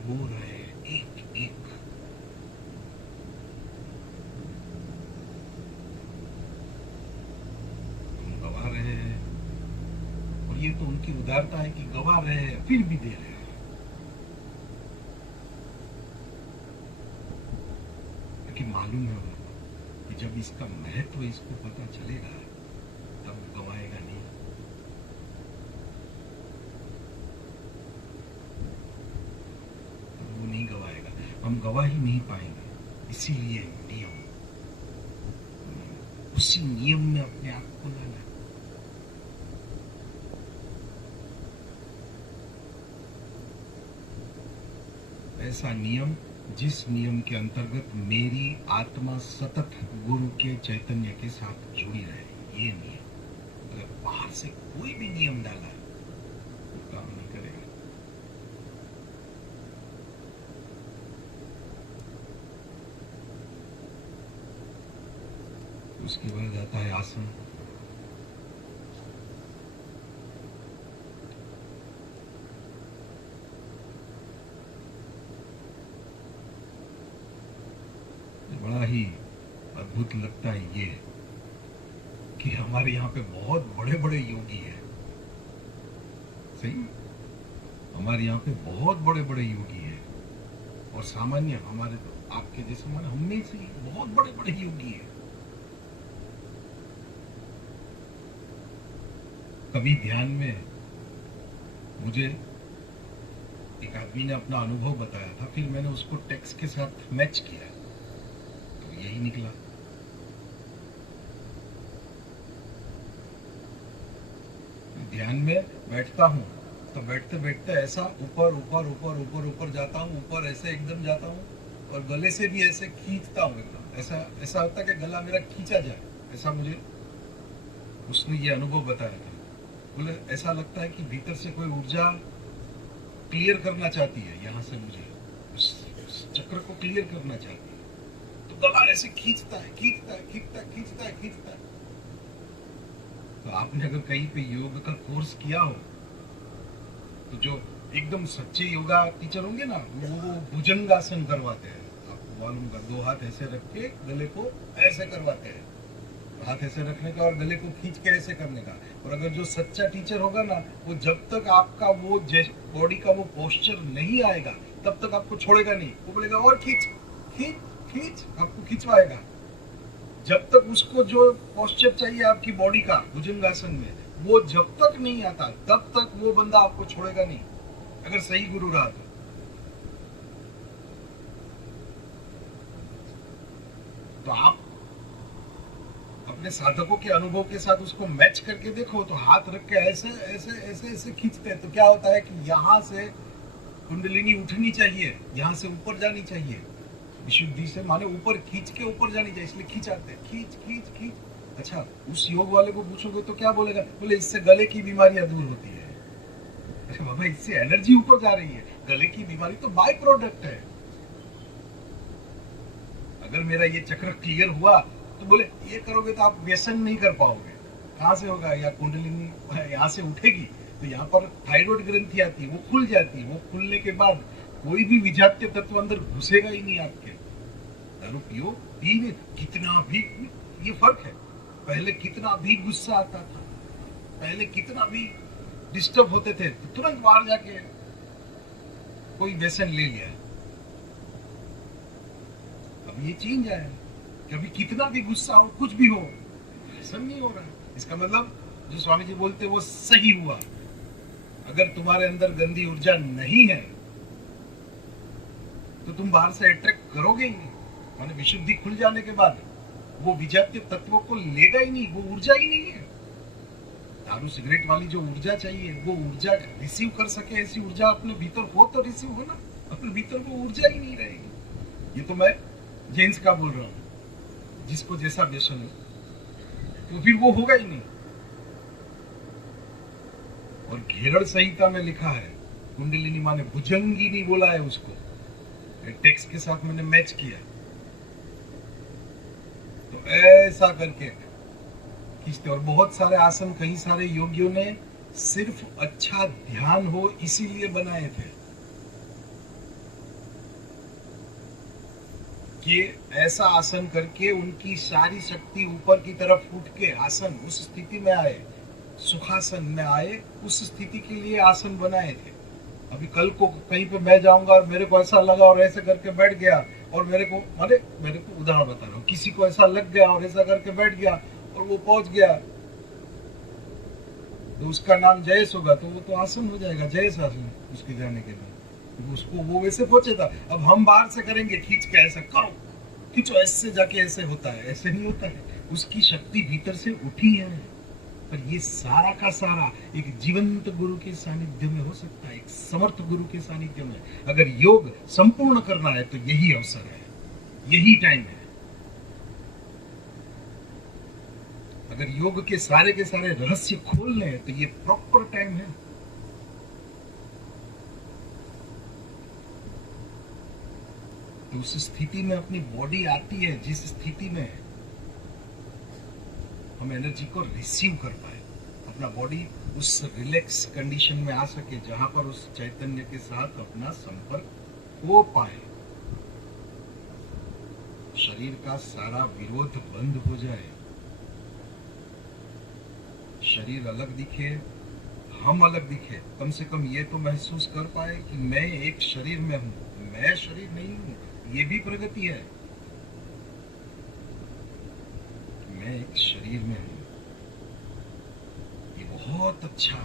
बो रहे हैं, एक गवा रहे हैं। और ये तो उनकी उदारता है कि गवा रहे हैं फिर भी दे रहे हैं। क्योंकि मालूम है उनको कि जब इसका महत्व इसको पता चलेगा तब गवाएगा नहीं। तो वो नहीं गवाएगा, हम गवा ही नहीं पाएंगे। इसीलिए नियम, उसी नियम में अपने आप को लाना। ऐसा नियम जिस नियम के अंतर्गत मेरी आत्मा सतत गुरु के चैतन्य के साथ जुड़ी रहे। ये नियम, अगर बाहर से कोई भी नियम डाला है तो काम नहीं करेगा। उसके बाद आता है आसन। बड़ा ही अद्भुत लगता है ये कि हमारे यहाँ पे बहुत बड़े बड़े योगी हैं। सही, हमारे यहाँ पे बहुत बड़े बड़े योगी हैं और सामान्य हमारे तो आपके जैसे हमारे हम में से बहुत बड़े बड़े योगी हैं। कभी ध्यान में मुझे एक आदमी ने अपना अनुभव बताया था, फिर मैंने उसको टेक्स्ट के साथ मैच किया, यही निकला। ध्यान में बैठता हूं तो बैठते बैठते ऐसा ऊपर जाता हूं, ऊपर ऐसे एकदम जाता हूं और गले से भी ऐसे खींचता हूं एकदम। ऐसा होता है कि गला मेरा खींचा जाए, ऐसा मुझे उसने ये अनुभव बताया था। बोले ऐसा लगता है कि भीतर से कोई ऊर्जा क्लियर करना चाहती है, यहां से मुझे उस चक्र को क्लियर करना चाहती है। तो गला ऐसे खींचता है। तो आपने अगर कहीं पे योग का कोर्स किया हो तो जो एकदम सच्चे योगा टीचर होंगे ना, वो भुजंगासन करवाते हैं। आपको मालूम कर, 2 हाथ ऐसे रख के गले को ऐसे करवाते हैं हाथ ऐसे रखने का और गले को खींच के ऐसे करने का। और अगर जो सच्चा टीचर होगा ना, वो जब तक आपका वो बॉडी का वो पोस्चर नहीं आएगा तब तक आपको छोड़ेगा नहीं। वो बोलेगा और खींच खींच खींच, आपको खींचवाएगा। जब तक उसको जो पोस्चर चाहिए आपकी बॉडी का भुजंगासन में, वो जब तक नहीं आता तब तक वो बंदा आपको छोड़ेगा नहीं, अगर सही गुरु रहा तो आप अपने साधकों के अनुभव के साथ उसको मैच करके देखो। तो हाथ रख के ऐसे ऐसे ऐसे ऐसे खींचते हैं तो क्या होता है कि यहाँ से कुंडलिनी उठनी चाहिए, यहाँ से ऊपर जानी चाहिए, विशुद्धि से माने ऊपर खींच के ऊपर जानी चाहिए, इसलिए खींचाते हैं, खींच खींच खींच। अच्छा, उस योग वाले को पूछोगे तो क्या बोलेगा? बोले इससे गले की बीमारियां दूर होती है। अरे बाबा, इससे एनर्जी ऊपर जा रही है, गले की बीमारी तो बाय प्रोडक्ट है। अगर मेरा ये चक्र क्लियर हुआ तो बोले ये करोगे तो आप व्यसन नहीं कर पाओगे। कहाँ से होगा? या कुंडलिनी यहाँ से उठेगी तो यहाँ पर थायराइड ग्रंथि आती है, वो खुल जाती है। वो खुलने के बाद कोई भी विजातीय तत्व अंदर घुसेगा ही नहीं आपके। दारू पियो, पीने कितना भी, ये फर्क है। पहले कितना भी गुस्सा आता था, पहले कितना भी डिस्टर्ब होते थे तो तुरंत बाहर जाके कोई व्यसन ले लिया। अब ये चेंज आया, कभी कितना भी गुस्सा हो, कुछ भी हो, ऐसा नहीं हो रहा। इसका मतलब जो स्वामी जी बोलते वो सही हुआ। अगर तुम्हारे अंदर गंदी ऊर्जा नहीं है तो तुम बाहर से अट्रैक्ट करोगे ही नहीं। माने विशुद्धि खुल जाने के बाद वो विजातीय तत्वों को लेगा ही नहीं, वो ऊर्जा ही नहीं है। दारू सिगरेट वाली जो ऊर्जा चाहिए, वो ऊर्जा रिसीव कर सके, ऐसी ऊर्जा अपने भीतर हो तो रिसीव हो ना। अपने भीतर वो ऊर्जा ही नहीं रहेगी। ये तो मैं जेंट्स का बोल रहा हूँ, जिसको जैसा व्यसन हो तो फिर वो होगा ही नहीं। और घेरड़ संहिता में लिखा है, कुंडलिनी माने भुजंगिनी बोला है उसको, टेक्स्ट के साथ मैंने मैच किया। तो ऐसा करके खींचते। और बहुत सारे आसन कई सारे योगियों ने सिर्फ अच्छा ध्यान हो इसीलिए बनाए थे कि ऐसा आसन करके उनकी सारी शक्ति ऊपर की तरफ उठ के आसन उस स्थिति में आए, सुखासन में आए। उस स्थिति के लिए आसन बनाए थे। अभी कल को कहीं पे मैं जाऊंगा और मेरे को ऐसा लगा और ऐसे करके बैठ गया, और मेरे को उदाहरण बता रहा हूँ, किसी को ऐसा लग गया और ऐसा करके बैठ गया और वो पहुंच गया तो उसका नाम जयस होगा, तो वो तो आसन हो जाएगा, जयस आसन उसके जाने के बाद। तो उसको वो वैसे पहुंचे था। अब हम बाहर से करेंगे, खींच के ऐसा करो, खींचो, ऐसे जाके ऐसे होता है, ऐसे नहीं होता है। उसकी शक्ति भीतर से उठी है। पर ये सारा का सारा एक जीवंत गुरु के सानिध्य में हो सकता है, एक समर्थ गुरु के सानिध्य में। अगर योग संपूर्ण करना है तो यही अवसर है, यही टाइम है। अगर योग के सारे रहस्य खोलने हैं तो ये प्रॉपर टाइम है। तो उस स्थिति में अपनी बॉडी आती है जिस स्थिति में हम एनर्जी को रिसीव कर पाए, अपना बॉडी उस रिलैक्स कंडीशन में आ सके जहां पर उस चैतन्य के साथ अपना संपर्क हो पाए, शरीर का सारा विरोध बंद हो जाए, शरीर अलग दिखे, हम अलग दिखे। कम से कम ये तो महसूस कर पाए कि मैं एक शरीर में हूं, मैं शरीर नहीं हूं। ये भी प्रगति है, मैं एक शरीर में हूं। ये बहुत अच्छा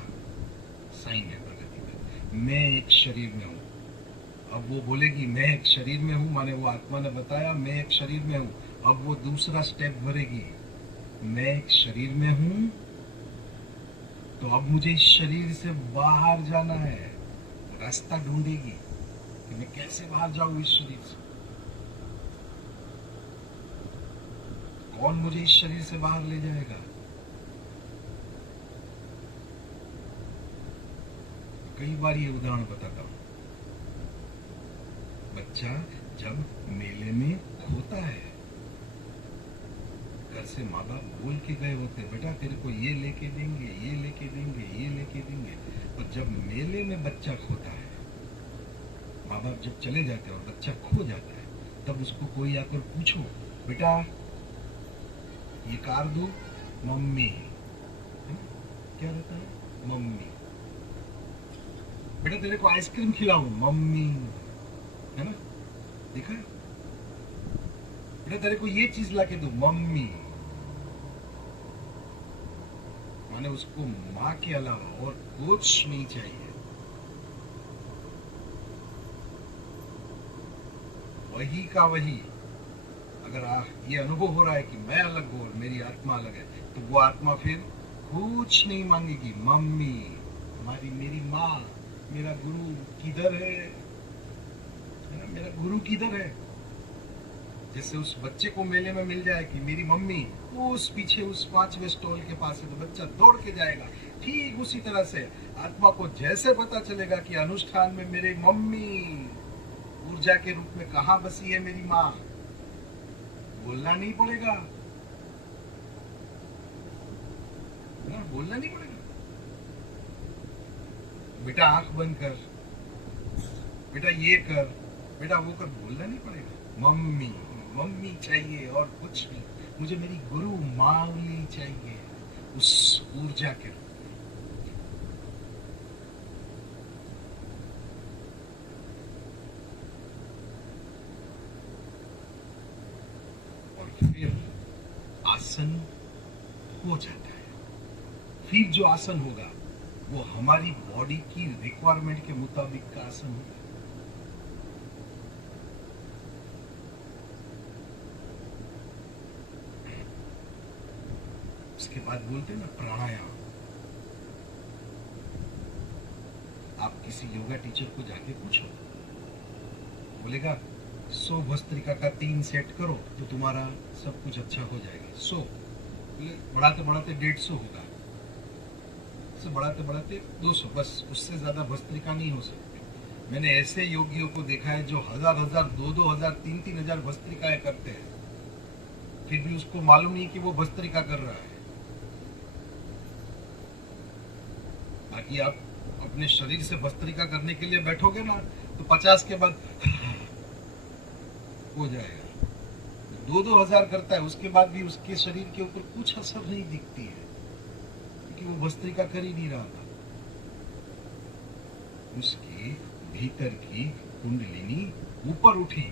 साइन है प्रगति का। मैं एक शरीर में हूं। अब वो बोलेगी मैं एक शरीर में हूं, माने वो आत्मा ने बताया मैं एक शरीर में हूं। अब वो दूसरा स्टेप भरेगी, मैं एक शरीर में हूं, तो अब मुझे इस शरीर से बाहर जाना है। रास्ता ढूंढेगी कि मैं कैसे बाहर जाऊं इस शरीर से, कौन मुझे इस शरीर से बाहर ले जाएगा। कई बार ये उदाहरण बताता हूं। बच्चा जब मेले में खोता है, घर से माँ बाप बोल के गए होते बेटा तेरे को ये लेके देंगे, ये लेके देंगे, ये लेके देंगे। और जब मेले में बच्चा खोता है, माँ बाप जब चले जाते हैं और बच्चा खो जाता है, तब उसको कोई आकर पूछो बेटा ये कार दो, मम्मी, है ना? क्या रहता है? मम्मी। बेटा तेरे को आइसक्रीम खिलाऊं, मम्मी, है ना? देखा है? बेटा तेरे को ये चीज लाके दूं, मम्मी। माने उसको माँ के अलावा और कुछ नहीं चाहिए। वही का वही। अगर ये अनुभव हो रहा है कि मैं अलग हूं और मेरी आत्मा अलग है, तो वो आत्मा फिर कुछ नहीं मांगेगी। मम्मी, हमारी मेरी माँ, मेरा गुरु किधर है ना? मेरा गुरु किधर है? जैसे उस बच्चे को मेले में मिल जाए कि मेरी मम्मी उस पीछे उस 5वें स्टॉल के पास है, तो बच्चा दौड़ के जाएगा। ठीक उसी तरह से आत्मा को जैसे पता चलेगा कि अनुष्ठान में मेरी मम्मी ऊर्जा के रूप में कहाँ बसी है, मेरी माँ, बोलना नहीं पड़ेगा ना, बोलना नहीं पड़ेगा। बेटा आंख बंद कर, बेटा ये कर, बेटा वो कर, बोलना नहीं पड़ेगा। मम्मी, मम्मी चाहिए और कुछ नहीं। मुझे मेरी गुरु मावली चाहिए, उस ऊर्जा के रूप में। और फिर आसन हो जाता है। फिर जो आसन होगा वो हमारी बॉडी की रिक्वायरमेंट के मुताबिक का आसन होगा। उसके बाद बोलते हैं ना प्राणायाम। आप किसी योगा टीचर को जाके पूछो, बोलेगा 100 भस्त्रिका का 3 सेट करो तो तुम्हारा सब कुछ अच्छा हो जाएगा। 100 बढ़ाते बढ़ाते 150 होगा, से बढ़ाते बढ़ाते 200, बस उससे ज्यादा भस्त्रिका नहीं हो सकती। मैंने ऐसे योगियों को देखा है जो 1000 2 हजार 3 हजार भस्त्रिकाएं करते हैं, फिर भी उसको मालूम नहीं कि वो भस्त्रिका कर रहा है। बाकी आप अपने शरीर से भस्त्रिका करने के लिए बैठोगे ना, तो 50 के बाद हो जाएगा। 2 हजार करता है, उसके बाद भी उसके शरीर के ऊपर कुछ असर नहीं दिखती है, क्योंकि वो भस्त्रिका कर ही नहीं रहा था। उसके भीतर की कुंडलिनी ऊपर उठी।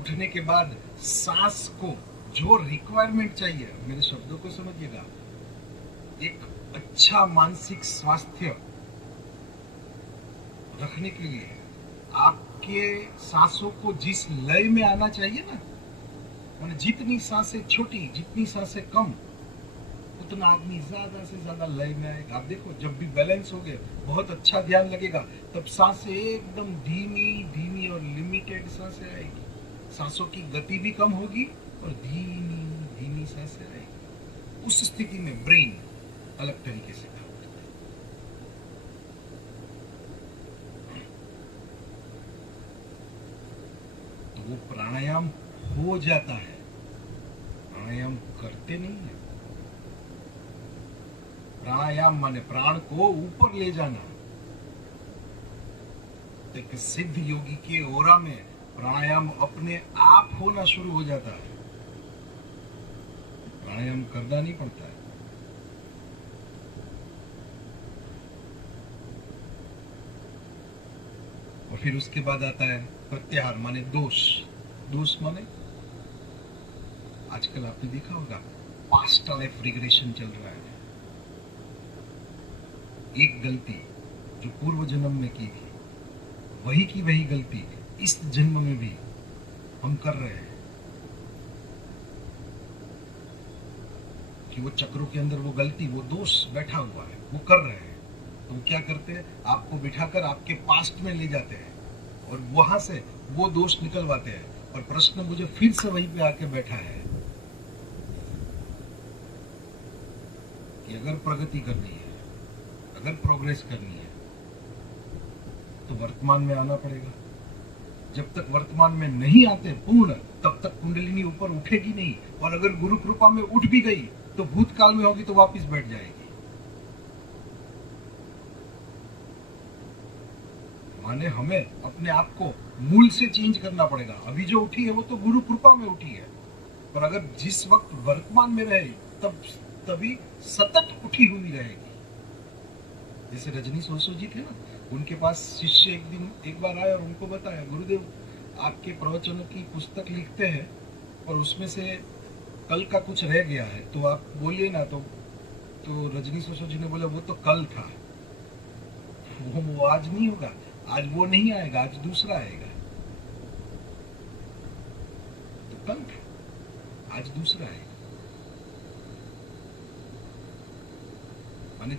उठने के बाद सांस को जो रिक्वायरमेंट चाहिए, मेरे शब्दों को समझिएगा, एक अच्छा मानसिक स्वास्थ्य रखने के लिए आपके सांसों को जिस लय में आना चाहिए ना, माने जितनी सांसें छोटी, जितनी सांसें कम, उतना आदमी ज्यादा से ज्यादा लय में आएगा। आप देखो, जब भी बैलेंस हो गए, बहुत अच्छा ध्यान लगेगा, तब सांसें एकदम धीमी धीमी और लिमिटेड सांसें आएगी। सांसों की गति भी कम होगी और धीमी धीमी सांसें आएगी। उस स्थिति में ब्रेन अलग तरीके से काम करता है। तो वो प्राणायाम हो जाता है, प्राणायाम करते नहीं है। प्राणायाम माने प्राण को ऊपर ले जाना। एक सिद्ध योगी के ओरा में प्राणायाम अपने आप होना शुरू हो जाता है, प्राणायाम करना नहीं पड़ता है। और फिर उसके बाद आता है प्रत्याहार, माने दोष। दोष माने आजकल आपने देखा होगा पास्ट लाइफ रिग्रेशन चल रहा है। एक गलती जो पूर्व जन्म में की थी, वही की वही गलती इस जन्म में भी हम कर रहे हैं। कि वो चक्रों के अंदर वो गलती, वो दोष बैठा हुआ है, वो कर रहे हैं। तो क्या करते हैं, आपको बिठाकर आपके पास्ट में ले जाते हैं और वहां से वो दोष निकलवाते हैं। और प्रश्न मुझे फिर से वहीं पे आके बैठा है कि अगर प्रगति करनी है, अगर प्रोग्रेस करनी है, तो वर्तमान में आना पड़ेगा। जब तक वर्तमान में नहीं आते पूर्ण, तब तक कुंडलिनी ऊपर उठेगी नहीं। और अगर गुरु कृपा में उठ भी गई तो भूतकाल में होगी तो वापस बैठ जाएगी। माने हमें अपने आप को मूल से चेंज करना पड़ेगा। अभी जो उठी है वो तो गुरु कृपा में उठी है, पर अगर जिस वक्त वर्तमान में रहे तब तभी सतत उठी हुई रहेगी। जैसे रजनीश ओशो जी थे ना, उनके पास शिष्य एक बार आए और उनको बताया, गुरुदेव आपके प्रवचनों की पुस्तक लिखते हैं और उसमें से कल का कुछ रह गया है तो आप बोलिए ना। तो रजनीश ओशो जी ने बोला वो तो कल था, वो आज नहीं होगा, आज वो नहीं आएगा, आज दूसरा आएगा। तो कल था, आज दूसरा आएगा। माने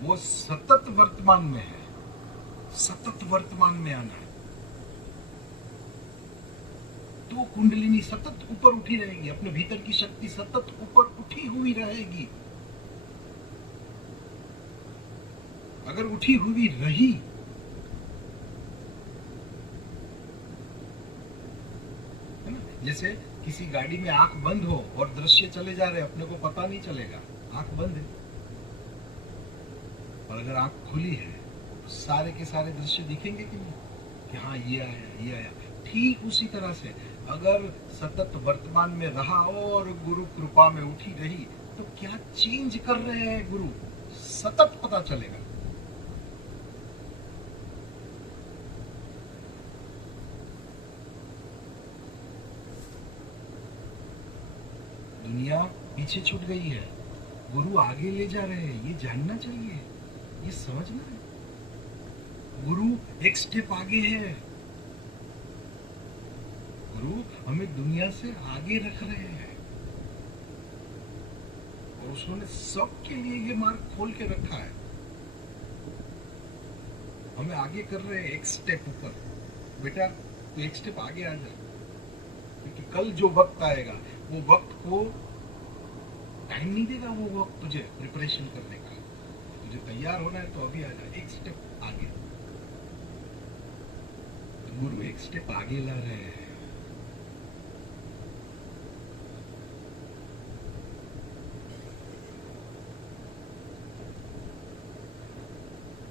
वो सतत वर्तमान में है, सतत वर्तमान में आना है। तो कुंडलिनी सतत ऊपर उठी रहेगी, अपने भीतर की शक्ति सतत ऊपर उठी हुई रहेगी। अगर उठी हुई रही है ना, जैसे किसी गाड़ी में आंख बंद हो और दृश्य चले जा रहे, अपने को पता नहीं चलेगा, आंख बंद है। और अगर आंख खुली है तो सारे के सारे दृश्य दिखेंगे कि नहीं, कि हाँ ये आया ये आया। ठीक उसी तरह से अगर सतत वर्तमान में रहा और गुरु कृपा में उठी रही तो क्या चेंज कर रहे हैं गुरु, सतत पता चलेगा। दुनिया पीछे छूट गई है, गुरु आगे ले जा रहे हैं, ये जानना चाहिए, ये समझना है। गुरु एक स्टेप आगे है, गुरु हमें दुनिया से आगे रख रहे हैं और उसने सबके लिए ये मार्ग खोल के रखा है। हमें आगे कर रहे हैं एक स्टेप ऊपर। बेटा तू एक स्टेप आगे आ जा, क्योंकि कल जो वक्त आएगा वो वक्त को टाइम नहीं देगा, वो वक्त तुझे प्रिपरेशन करने का। तुझे तैयार होना है तो अभी आ जा, एक स्टेप आगे। तो गुरु एक स्टेप आगे ला रहे हैं।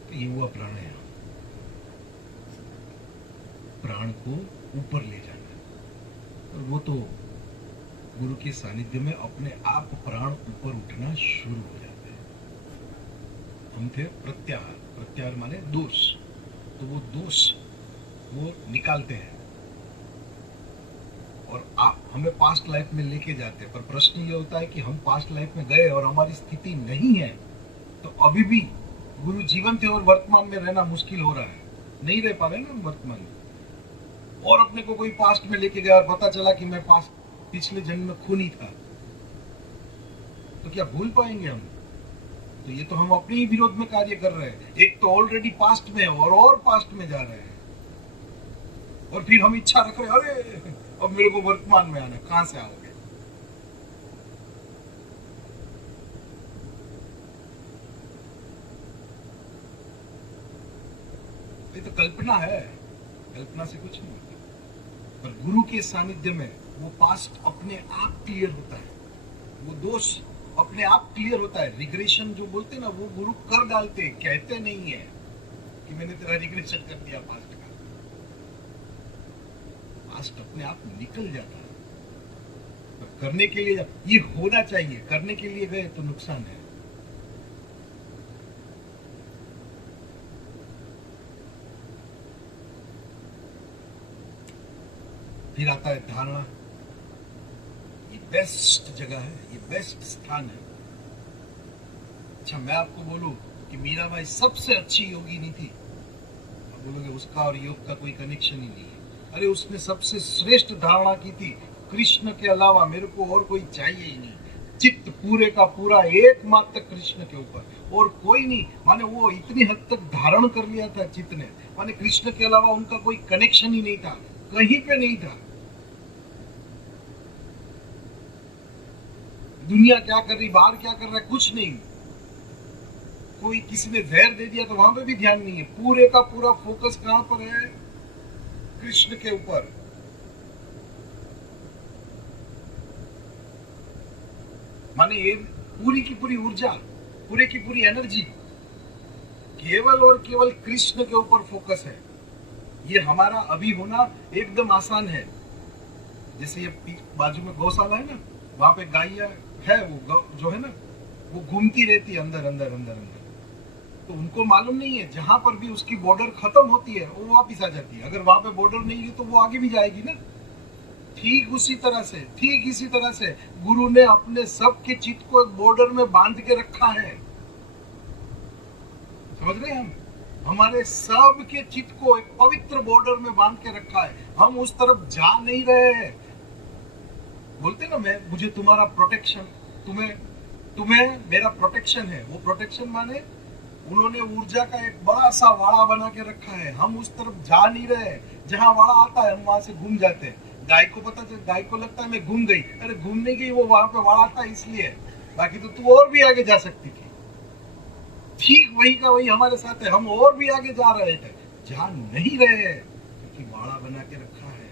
तो ये हुआ प्राणायाम, प्राण को ऊपर ले जाना। और वो तो गुरु के सानिध्य में अपने आप प्राण ऊपर उठना शुरू हो जाते हैं। हम थे प्रत्याहार, प्रत्याहार माने दोष, तो वो दोष वो निकालते हैं और आप हमें पास्ट लाइफ में लेके जाते हैं। पर प्रश्न ये होता है कि हम पास्ट लाइफ में गए और हमारी स्थिति नहीं है, तो अभी भी गुरु जीवन थे और वर्तमान में रहना मुश्किल हो रहा है, नहीं रह पा रहे ना वर्तमान में। और अपने को कोई पास्ट में लेके गया और पता चला कि मैं पास्ट पिछले जन्म में खूनी था, तो क्या भूल पाएंगे हम? तो ये तो हम अपने ही विरोध में कार्य कर रहे हैं। एक तो ऑलरेडी पास्ट में और पास्ट में जा रहे हैं, और फिर हम इच्छा रख रहे हैं अरे अब मेरे को वर्तमान में आना। कहां से आओगे? ये तो कल्पना है, कल्पना से कुछ नहीं होता। पर गुरु के सानिध्य में वो पास्ट अपने आप क्लियर होता है, वो दोष अपने आप क्लियर होता है। रिग्रेशन जो बोलते ना, वो गुरु कर डालते, कहते नहीं है कि मैंने तेरा रिग्रेशन कर दिया पास्ट का। पास्ट अपने आप निकल जाता है। तो करने के लिए ये होना चाहिए, करने के लिए गए तो नुकसान है। फिर आता है धारणा। ये बेस्ट जगह है, ये बेस्ट स्थान है। अच्छा मैं आपको बोलूं कि मीराबाई सबसे अच्छी योगिनी थी, आप बोलोगे उसका और योग का कोई कनेक्शन ही नहीं है। अरे उसने सबसे श्रेष्ठ धारणा की थी, कृष्ण के अलावा मेरे को और कोई चाहिए ही नहीं। चित्त पूरे का पूरा एकमात्र कृष्ण के ऊपर, और कोई नहीं। माने वो इतनी हद तक धारण कर लिया था चित्त ने, माने कृष्ण के अलावा उनका कोई कनेक्शन ही नहीं था, कहीं पे नहीं था। दुनिया क्या कर रही, बाहर क्या कर रहा है, कुछ नहीं। कोई किसी ने जहर दे दिया तो वहां पे भी ध्यान नहीं है। पूरे का पूरा फोकस कहां पर है? कृष्ण के ऊपर। माने ये पूरी की पूरी ऊर्जा, पूरी की पूरी एनर्जी केवल और केवल कृष्ण के ऊपर फोकस है। ये हमारा अभी होना एकदम आसान है। जैसे ये बाजू में गौशाला है ना, वहां पे गायिया है, वो जो है ना, वो घूमती रहती है अंदर अंदर अंदर अंदर। तो उनको मालूम नहीं है जहां पर भी उसकी बॉर्डर खत्म होती है वो वापिस आ जाती है। अगर वहां पे बॉर्डर नहीं रही तो वो आगे भी जाएगी ना। ठीक उसी तरह से, ठीक इसी तरह से गुरु ने अपने सबके चित्त को एक बॉर्डर में बांध के रखा है। समझ रहे हैं हम? हमारे सब के चित्त को एक पवित्र बॉर्डर में बांध के रखा है। हम उस तरफ जा नहीं रहे हैं। बोलते ना, मुझे तुम्हारा प्रोटेक्शन, तुम्हें मेरा प्रोटेक्शन है। वो प्रोटेक्शन माने उन्होंने ऊर्जा का एक बड़ा सा वाड़ा बना के रखा है। हम उस तरफ जा नहीं रहे। जहां वाड़ा आता है हम वहां से घूम जाते हैं। गाय को पता चल, गाय को लगता है मैं घूम गई, अरे घूम नहीं गई, वो वहां पे वाड़ा था इसलिए, बाकी तो तू और भी आगे जा सकती थी। ठीक वही का वही हमारे साथ है। हम और भी आगे जा रहे थे, जा नहीं रहे क्योंकि वाड़ा बना के रखा है।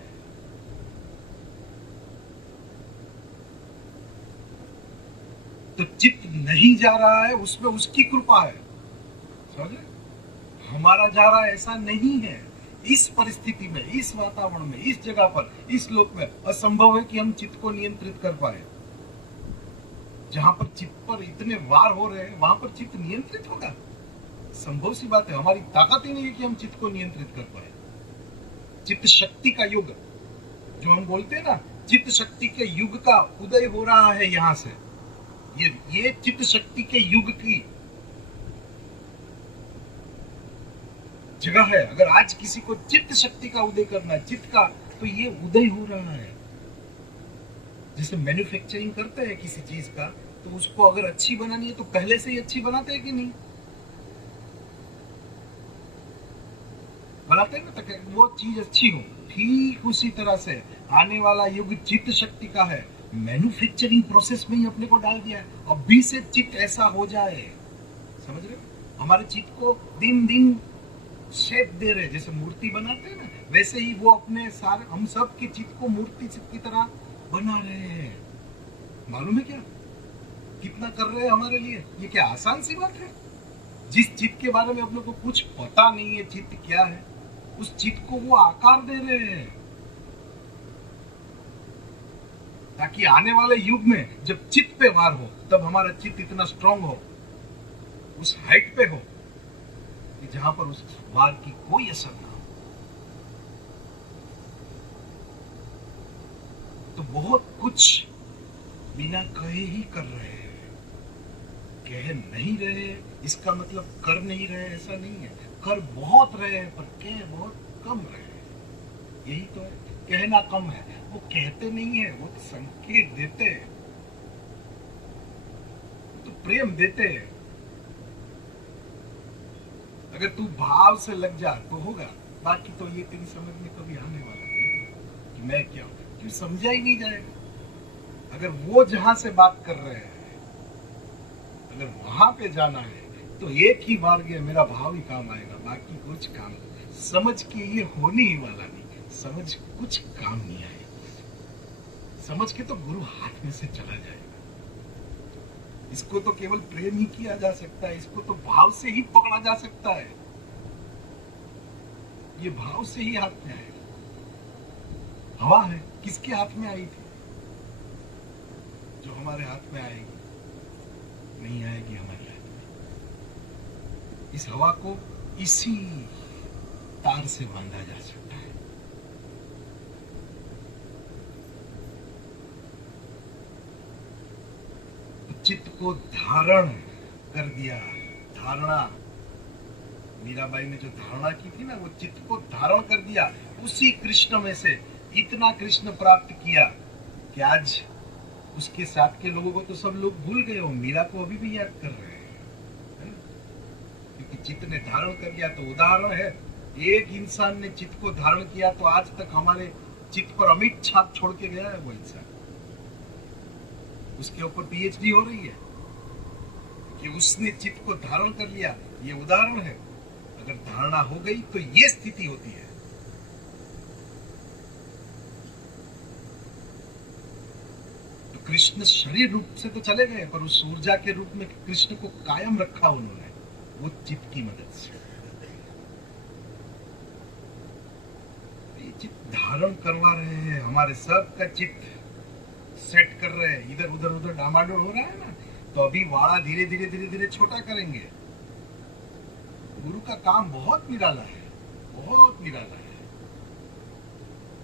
तो चित्त नहीं जा रहा है, उसमें उसकी कृपा है। समझे? हमारा जा रहा ऐसा नहीं है। इस परिस्थिति में, इस वातावरण में, इस जगह पर, इस लोक में असंभव है कि हम चित्त को नियंत्रित कर पाए। जहां पर चित्त पर इतने वार हो रहे हैं वहां पर चित्त नियंत्रित होगा? संभव सी बात है। हमारी ताकत ही नहीं है कि हम चित्त को नियंत्रित कर पाए। चित्त शक्ति का युग जो हम बोलते हैं ना, चित्त शक्ति के युग का उदय हो रहा है यहां से। ये चित्त शक्ति के युग की जगह है। अगर आज किसी को चित्त शक्ति का उदय करना है, चित्त का, तो ये उदय हो रहा है। जैसे मैन्युफैक्चरिंग करते हैं किसी चीज का, तो उसको अगर अच्छी बनानी है तो पहले से ही अच्छी बनाते हैं कि नहीं? बनाते हैं ना, ताकि वो चीज अच्छी हो। ठीक उसी तरह से आने वाला युग चित्त शक्ति का है। मैन्युफैक्चरिंग प्रोसेस में ही अपने को डाल दिया है। अभी से चित्त ऐसा हो जाए। समझ रहे हो? हमारे चित्त को दिन दिन शेप दे रहे, जैसे मूर्ति बनाते हैं ना, वैसे ही वो अपने सारे हम सब के चित्त को मूर्ति की तरह बना रहे हैं। मालूम है क्या कितना कर रहे हैं हमारे लिए? ये क्या आसान सी बात है? जिस चित्त के बारे में अपने को कुछ पता नहीं है, चित्त क्या है, उस चित्त को वो आकार दे रहे हैं, ताकि आने वाले युग में जब चित्त पे वार हो तब हमारा चित्त इतना स्ट्रांग हो, उस हाइट पे हो कि जहां पर उस वार की कोई असर ना हो। तो बहुत कुछ बिना कहे ही कर रहे हैं। कह नहीं रहे इसका मतलब कर नहीं रहे ऐसा नहीं है। कर बहुत रहे हैं पर कह बहुत कम रहे हैं। यही तो है। कहना कम है, वो कहते नहीं है, वो तो संकेत देते हैं, तो प्रेम देते हैं। अगर तू भाव से लग जा तो होगा, बाकी तो ये तेरी समझ में कभी आने वाला नहीं कि मैं क्या हूं, क्यों समझा ही नहीं जाएगा। अगर वो जहां से बात कर रहे हैं, अगर वहां पे जाना है तो एक ही मार्ग है, मेरा भाव ही काम आएगा, बाकी कुछ काम समझ के ये होने ही वाला नहीं। समझ कुछ काम नहीं आएगा। समझ के तो गुरु हाथ में से चला जाएगा। इसको तो केवल प्रेम ही किया जा सकता है, इसको तो भाव से ही पकड़ा जा सकता है। ये भाव से ही हाथ में आएगा। हवा है, किसके हाथ में आई थी? जो हमारे हाथ में आएगी नहीं आएगी हमारे हाथ में। इस हवा को इसी तार से बांधा जा सकता है। चित्त को धारण कर दिया। धारणा, मीराबाई ने जो धारणा की थी ना, वो चित्त को धारण कर दिया। उसी कृष्ण में से इतना कृष्ण प्राप्त किया कि आज उसके साथ के लोगों को तो सब लोग भूल गए हो, मीरा को अभी भी याद कर रहे हैं, क्योंकि चित्त ने धारण कर लिया। तो उदाहरण है, एक इंसान ने चित्त को धारण किया तो आज तक हमारे चित्त पर अमिट छाप छोड़ के गया है वो इंसान। उसके ऊपर पीएचडी हो रही है कि उसने चित्त को धारण कर लिया। ये उदाहरण है। अगर धारणा हो गई तो ये स्थिति होती है। तो कृष्ण शरीर रूप से तो चले गए, पर उस ऊर्जा के रूप में कृष्ण को कायम रखा उन्होंने, वो चित्त की मदद से। धारण करवा रहे हैं, हमारे सबका चित्त सेट कर रहे हैं। इधर उधर उधर डामाडोल हो रहा है ना, तो अभी वाड़ा धीरे धीरे धीरे धीरे छोटा करेंगे। गुरु का काम बहुत निराला है, बहुत निराला है।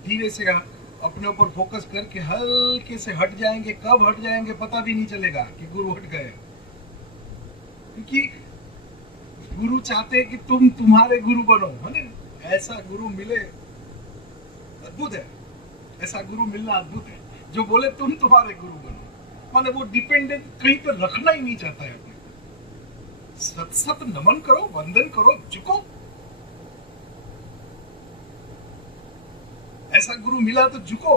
धीरे से अपने ऊपर फोकस करके हल्के से हट जाएंगे। कब हट जाएंगे पता भी नहीं चलेगा कि गुरु हट गए, क्योंकि गुरु चाहते हैं कि तुम तुम्हारे गुरु बनो, है ना। ऐसा गुरु मिले अद्भुत है, ऐसा गुरु मिलना अद्भुत है जो बोले तुम तुम्हारे गुरु बनो। माने वो डिपेंडेंट कहीं पर रखना ही नहीं चाहता है अपने को। सत सत नमन करो, वंदन करो, झुको। ऐसा गुरु मिला तो झुको,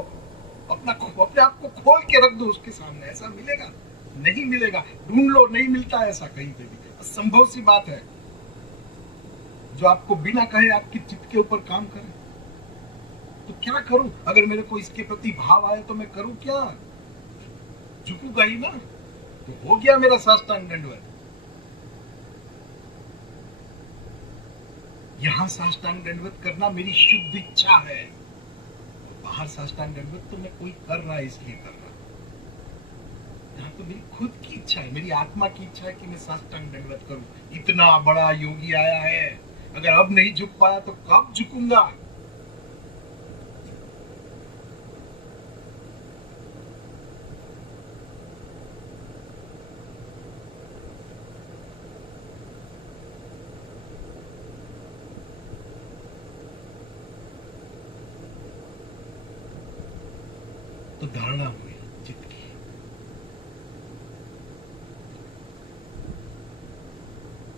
अपने आप को खोल के रख दो उसके सामने। ऐसा मिलेगा? नहीं मिलेगा। ढूंढ लो, नहीं मिलता ऐसा कहीं पे भी। असंभव सी बात है जो आपको बिना कहे आपकी चित्त के ऊपर काम करे। तो क्या करूं? अगर मेरे को इसके प्रति भाव आए तो मैं करूं क्या? झुकूंगा ही ना। तो हो गया मेरा साष्टांग दंडवत। यहां साष्टांग दंडवत करना मेरी शुद्ध इच्छा है। बाहर साष्टांग दंडवत तो मैं कोई कर रहा है इसलिए कर रहा। यहाँ तो मेरी खुद की इच्छा है, मेरी आत्मा की इच्छा है कि मैं साष्टांग दंडवत करूं। इतना बड़ा योगी आया है, अगर अब नहीं झुक पाया तो कब झुकूंगा? तो धारणा हुई चित्त की।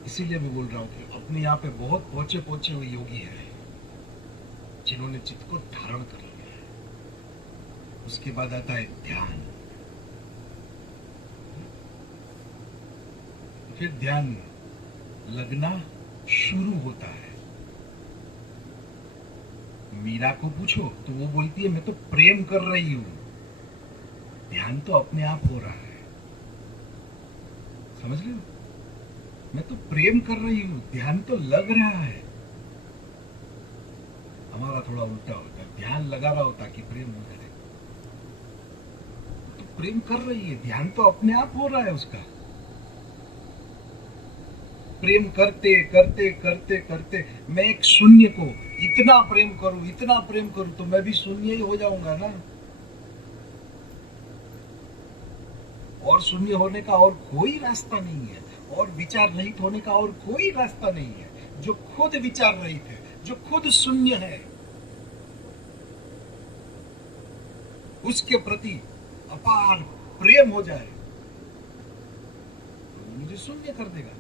इसीलिए मैं बोल रहा हूं कि अपने यहाँ पे बहुत पहुंचे पहुंचे हुए योगी हैं जिन्होंने चित्त को धारण कर लिया है। उसके बाद आता है ध्यान। फिर ध्यान लगना शुरू होता है। मीरा को पूछो तो वो बोलती है मैं तो प्रेम कर रही हूं। ध्यान तो अपने आप हो रहा है, समझ रहे हो? मैं तो प्रेम कर रही हूं, ध्यान तो लग रहा है। हमारा थोड़ा उल्टा होता है, ध्यान लगा रहा होता कि प्रेम हो जाए। तो प्रेम कर रही है, ध्यान तो अपने आप हो रहा है उसका। प्रेम करते करते करते करते मैं एक शून्य को इतना प्रेम करूं, इतना प्रेम करूं तो मैं भी शून्य ही हो जाऊंगा ना। और शून्य होने का और कोई रास्ता नहीं है, और विचार रहित होने का और कोई रास्ता नहीं है। जो खुद विचार रहित है, जो खुद शून्य है, उसके प्रति अपार प्रेम हो जाए तो मुझे शून्य कर देगा,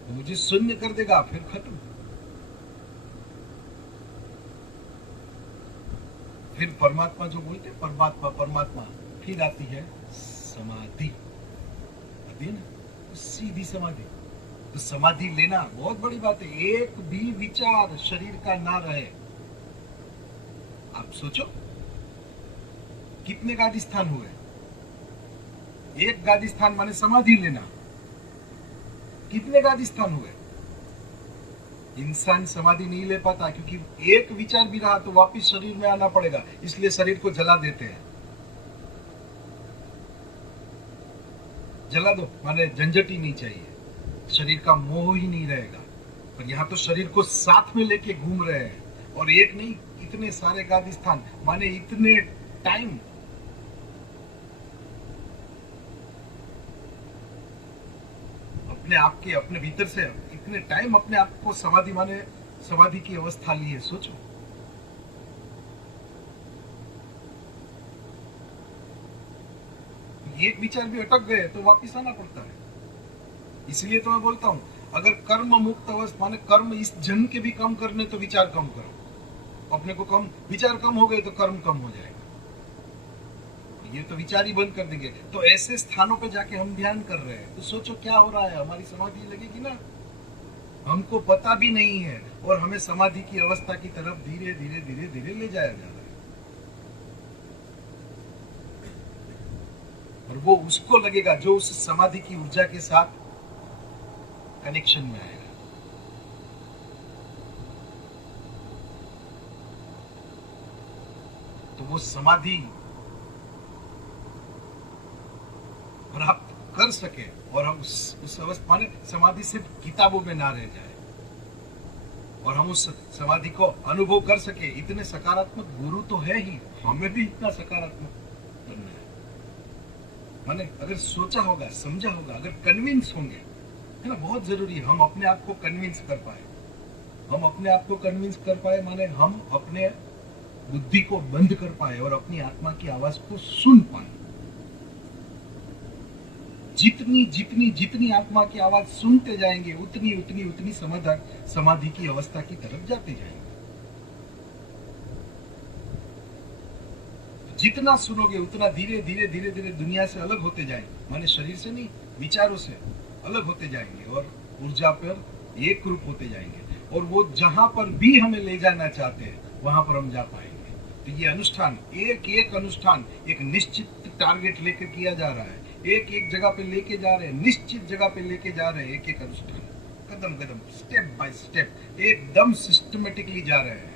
तो मुझे शून्य कर देगा, फिर खत्म। फिर परमात्मा जो बोलते हैं, परमात्मा परमात्मा, फिर आती है समाधि। आती है ना, तो सीधी समाधि। तो समाधि लेना बहुत बड़ी बात है। एक भी विचार शरीर का ना रहे। आप सोचो कितने गादी स्थान हुए? एक गादी स्थान माने समाधि लेना। कितने गादी स्थान हुए? इंसान समाधि नहीं ले पाता क्योंकि एक विचार भी रहा तो वापिस शरीर में आना पड़ेगा, इसलिए शरीर को जला देते हैं। जला दो माने झंझट ही नहीं चाहिए, शरीर का मोह ही नहीं रहेगा। पर यहाँ तो शरीर को साथ में लेके घूम रहे हैं, और एक नहीं इतने सारे गादी स्थान माने इतने टाइम। अपने आप के अपने भीतर से इतने टाइम अपने आप को समाधि माने समाधि की अवस्था ली है। सोचो एक विचार भी अटक गए तो वापिस आना पड़ता है। इसलिए तो मैं बोलता हूं, अगर कर्म मुक्त अवस्था माने कर्म इस जन्म के भी कम करने तो विचार कम करो। अपने को कम विचार कम हो गए तो कर्म कम हो जाएगा। ये तो विचार ही बंद कर देंगे। तो ऐसे स्थानों पे जाके हम ध्यान कर रहे हैं तो सोचो क्या हो रहा है, हमारी समाधि लगेगी ना। हमको पता भी नहीं है और हमें समाधि की अवस्था की तरफ धीरे धीरे धीरे धीरे ले जाया जा रहा है। और वो उसको लगेगा जो उस समाधि की ऊर्जा के साथ कनेक्शन में आएगा। तो वो समाधि प्राप्त कर सके और हम उस अवस्था में समाधि सिर्फ किताबों में ना रह जाए और हम उस समाधि को अनुभव कर सके। इतने सकारात्मक गुरु तो है ही, हमें भी इतना सकारात्मक बनना है। माने अगर सोचा होगा, समझा होगा, अगर कन्विंस होंगे, है ना, बहुत जरूरी है हम अपने आप को कन्विंस कर पाए। हम अपने आप को कन्विंस कर पाए माने हम अपने बुद्धि को बंद कर पाए और अपनी आत्मा की आवाज को सुन पाए। जितनी जितनी जितनी आत्मा की आवाज सुनते जाएंगे उतनी उतनी उतनी समाधि की अवस्था की तरफ जाते जाएंगे। जितना सुनोगे उतना धीरे धीरे धीरे धीरे दुनिया से अलग होते जाएंगे, माने शरीर से नहीं, विचारों से अलग होते जाएंगे और ऊर्जा पर एक रूप होते जाएंगे और वो जहां पर भी हमें ले जाना चाहते हैं वहां पर हम जा पाएंगे। तो ये अनुष्ठान, एक एक अनुष्ठान एक निश्चित टारगेट लेकर किया जा रहा है, एक एक जगह पे लेके जा रहे हैं, निश्चित जगह पे लेके जा रहे हैं। एक एक अनुष्ठान कदम कदम, स्टेप बाय स्टेप, एकदम सिस्टमेटिकली जा रहे हैं।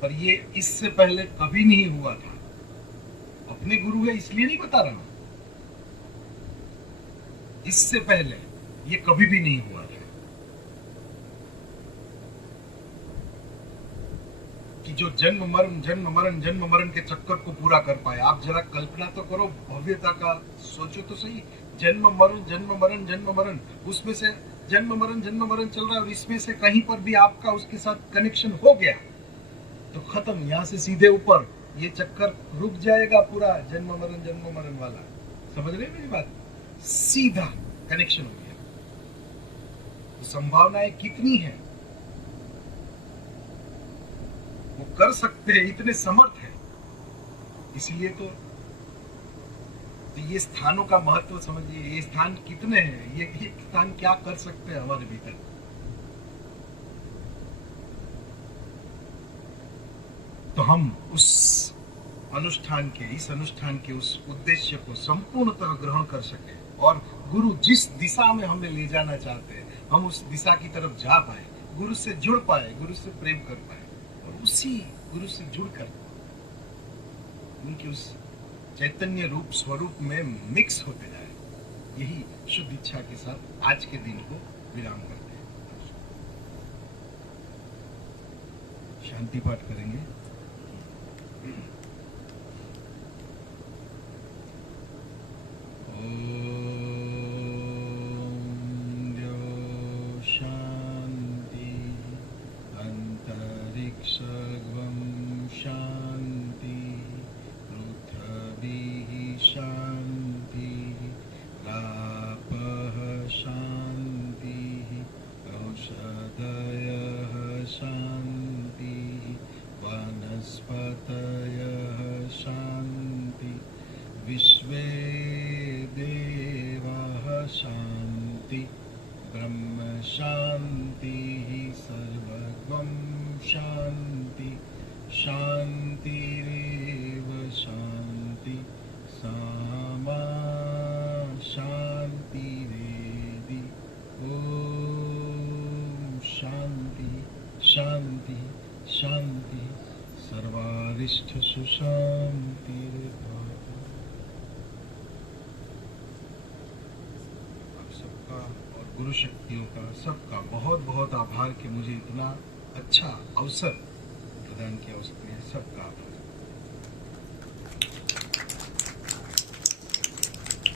पर ये इससे पहले कभी नहीं हुआ था। अपने गुरु है इसलिए नहीं बता रहा, इससे पहले ये कभी भी नहीं हुआ था कि जो जन्म मरण के चक्कर को पूरा कर पाए। आप जरा कल्पना तो करो, भव्यता का सोचो तो सही। जन्म मरण, उसमें से जन्म मरण चल रहा है और इसमें से कहीं पर भी आपका उसके साथ कनेक्शन हो गया तो खत्म, यहां से सीधे ऊपर ये चक्कर रुक जाएगा पूरा, जन्म मरण वाला। समझ रहे मेरी बात? सीधा कनेक्शन हो गया। तो संभावनाएं कितनी है, वो कर सकते हैं, इतने समर्थ है। इसलिए तो ये स्थानों का महत्व समझिए। ये स्थान कितने हैं, ये स्थान क्या कर सकते हैं हमारे भीतर। तो हम उस अनुष्ठान के उस उद्देश्य को संपूर्णतः ग्रहण कर सके और गुरु जिस दिशा में हमें ले जाना चाहते हैं हम उस दिशा की तरफ जा पाए, गुरु से जुड़ पाए, गुरु से प्रेम कर पाए और उसी गुरु से जुड़कर उनके उस चैतन्य रूप स्वरूप में मिक्स होते जाए। यही शुद्ध इच्छा के साथ आज के दिन को विराम करते हैं। शांति पाठ करेंगे। शांति अंतरिक्षगम शांति पृथ्वी शांति रापः शांति औषधयः शांति वनस्पतयः शांति विश्वे देवाः शांति ब्रह्म शांति सर्वगम शांति शांतिरेव शांति सामा शांतिरेधि। ओम शांति शांति शांति सर्वारिष्ठ सुशांतिर्भवतु। आप सबका और गुरु शक्तियों का सबका बहुत बहुत आभार कि मुझे इतना अच्छा अवसर प्रदान किया, उसके लिए सबका आभार।